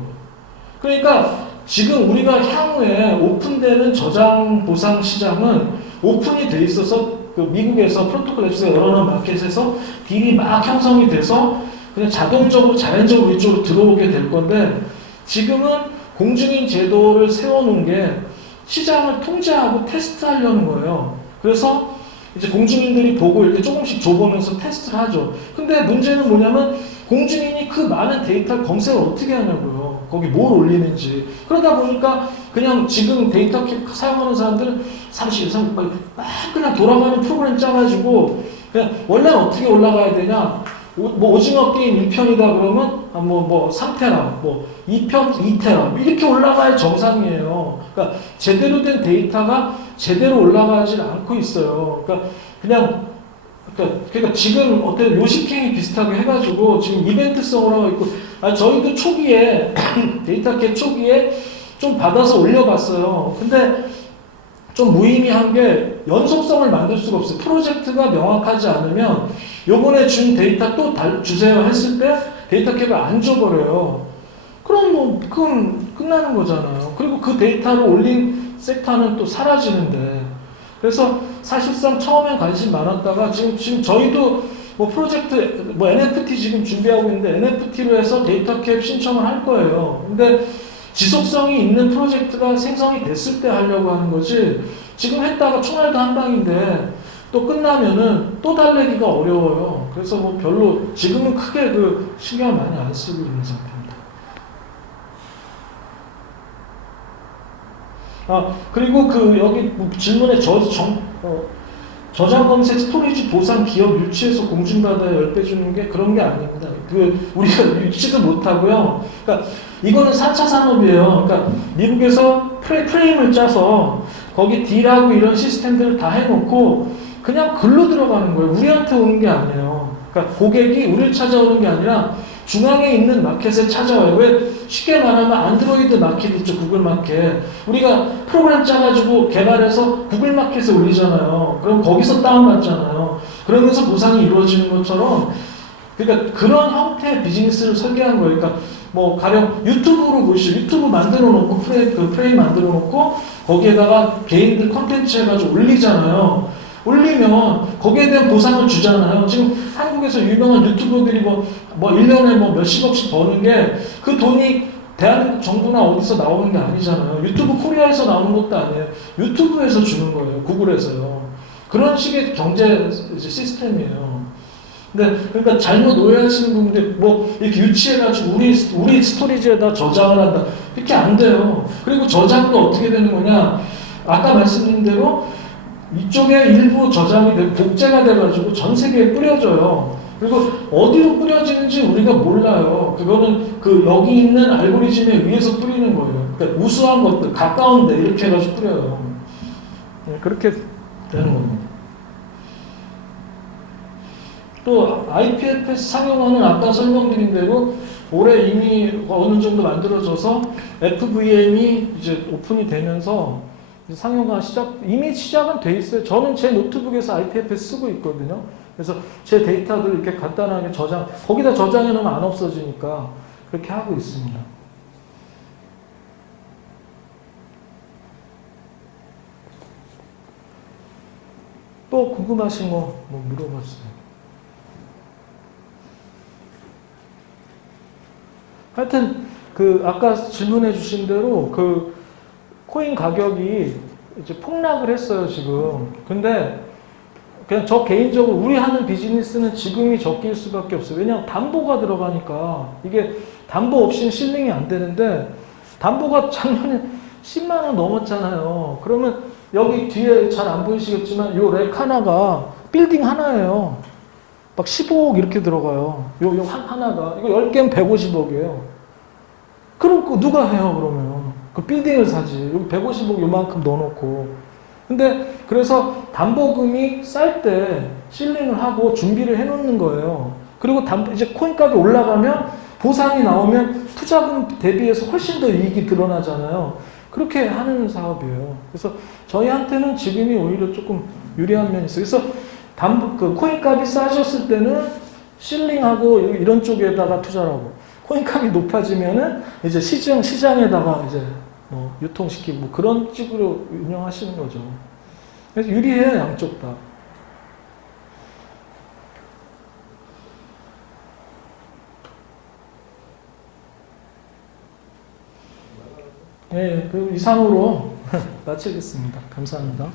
그러니까 지금 우리가 향후에 오픈되는 저장 보상 시장은 오픈이 돼 있어서 그 미국에서 프로토콜 랩스가 여러 마켓에서 딜이 막 형성이 돼서 그냥 자동적으로 자연적으로 이쪽으로 들어오게 될 건데 지금은 공중인 제도를 세워놓은 게 시장을 통제하고 테스트하려는 거예요. 그래서 이제 공중인들이 보고 이렇게 조금씩 줘보면서 테스트를 하죠. 근데 문제는 뭐냐면 공중인이 그 많은 데이터를 검색을 어떻게 하냐고요. 거기 뭘 올리는지. 그러다 보니까 그냥 지금 데이터 사용하는 사람들은 30, 막 그냥 돌아가는 프로그램 짜가지고 그냥 원래는 어떻게 올라가야 되냐. 뭐 오징어 게임 1편이다 그러면 뭐 3테라, 뭐 2편 2테라 이렇게 올라가야 정상이에요. 그러니까 제대로 된 데이터가 제대로 올라가지 않고 있어요. 그러니까 지금 어떤 요식행위 비슷하게 해가지고 지금 이벤트성으로 하고 있고 저희도 초기에 데이터 캡 초기에 좀 받아서 올려봤어요. 근데 좀 무의미한 게 연속성을 만들 수가 없어요. 프로젝트가 명확하지 않으면 요번에 준 데이터 또 주세요 했을 때 데이터 캡을 안 줘버려요. 그럼 뭐 그건 끝나는 거잖아요. 그리고 그 데이터를 올린 섹터는 또 사라지는데 그래서 사실상 처음엔 관심 많았다가 지금 저희도 뭐 프로젝트 뭐 NFT 지금 준비하고 있는데 NFT로 해서 데이터 캡 신청을 할 거예요. 근데 지속성이 있는 프로젝트가 생성이 됐을 때 하려고 하는 거지 지금 했다가 총알도 한 방인데 또 끝나면은 또 달래기가 어려워요. 그래서 뭐 별로 지금은 크게 그 신경을 많이 안 쓰고 있는 상태입니다. 그리고 그 여기 질문에 저장 검색 스토리지 보상 기업 유치해서 공중바다에 10배 주는 게 그런 게 아닙니다. 우리가 유치도 못하고요. 그러니까 이거는 4차 산업이에요. 그러니까 미국에서 프레임을 짜서 거기 딜하고 이런 시스템들을 다 해놓고 그냥 글로 들어가는 거예요. 우리한테 오는 게 아니에요. 그러니까 고객이 우리를 찾아오는 게 아니라 중앙에 있는 마켓에 찾아와요. 왜? 쉽게 말하면 안드로이드 마켓 있죠. 구글 마켓. 우리가 프로그램 짜가지고 개발해서 구글 마켓에 올리잖아요. 그럼 거기서 다운받잖아요. 그러면서 보상이 이루어지는 것처럼 그러니까 그런 형태의 비즈니스를 설계한 거예요. 그러니까 뭐 가령 유튜브로 보시죠. 유튜브 만들어 놓고 프레임 만들어 놓고 거기에다가 개인들 콘텐츠 해가지고 올리잖아요. 올리면 거기에 대한 보상을 주잖아요. 지금 한국에서 유명한 유튜버들이 뭐 1년에 뭐 몇십억씩 버는 게 그 돈이 대한민국 정부나 어디서 나오는 게 아니잖아요. 유튜브 코리아에서 나오는 것도 아니에요. 유튜브에서 주는 거예요. 구글에서요. 그런 식의 경제 시스템이에요. 근데 그러니까 잘못 오해하시는 분들 뭐 이렇게 유치해가지고 우리 스토리지에다 저장을 한다. 이렇게 안 돼요. 그리고 저장도 어떻게 되는 거냐. 아까 말씀드린 대로 이쪽에 일부 저장이 되고 복제가 돼가지고 전 세계에 뿌려져요. 그리고 어디로 뿌려지는지 우리가 몰라요. 그거는 그 여기 있는 알고리즘에 의해서 뿌리는 거예요. 그러니까 우수한 것들, 가까운데 이렇게 해가지고 뿌려요. 그렇게 되는 겁니다. 또 IPFS 상용화는 아까 설명드린 대로 올해 이미 어느 정도 만들어져서 FVM이 이제 오픈이 되면서 상용화 이미 시작은 돼 있어요. 저는 제 노트북에서 IPFS 쓰고 있거든요. 그래서 제 데이터들을 이렇게 간단하게 거기다 저장해 놓으면 안 없어지니까 그렇게 하고 있습니다. 또 궁금하신 거 뭐 물어봤어요. 하여튼 아까 질문해 주신 대로 코인 가격이 이제 폭락을 했어요, 지금. 근데 그냥 저 개인적으로 우리 하는 비즈니스는 지금이 적기일 수밖에 없어요. 왜냐하면 담보가 들어가니까 이게 담보 없이는 실링이 안 되는데 담보가 작년에 10만 원 넘었잖아요. 그러면 여기 뒤에 잘 안 보이시겠지만 요 렉 하나가 빌딩 하나예요. 막 15억 이렇게 들어가요. 요 하나가. 이거 10개면 150억이에요. 그럼 누가 해요, 그러면? 그 빌딩을 사지. 여기 150억 요만큼 넣어놓고. 근데 그래서 담보금이 쌀 때 실링을 하고 준비를 해놓는 거예요. 그리고 이제 코인 값이 올라가면 보상이 나오면 투자금 대비해서 훨씬 더 이익이 드러나잖아요. 그렇게 하는 사업이에요. 그래서 저희한테는 지금이 오히려 조금 유리한 면이 있어요. 그래서 코인 값이 싸졌을 때는 실링하고 이런 쪽에다가 투자를 하고 코인값이 높아지면은 이제 시장에다가 이제 뭐 유통시키고 뭐 그런 식으로 운영하시는 거죠. 그래서 유리해요, 양쪽 다. 네, 그리고 이상으로 마치겠습니다. 감사합니다.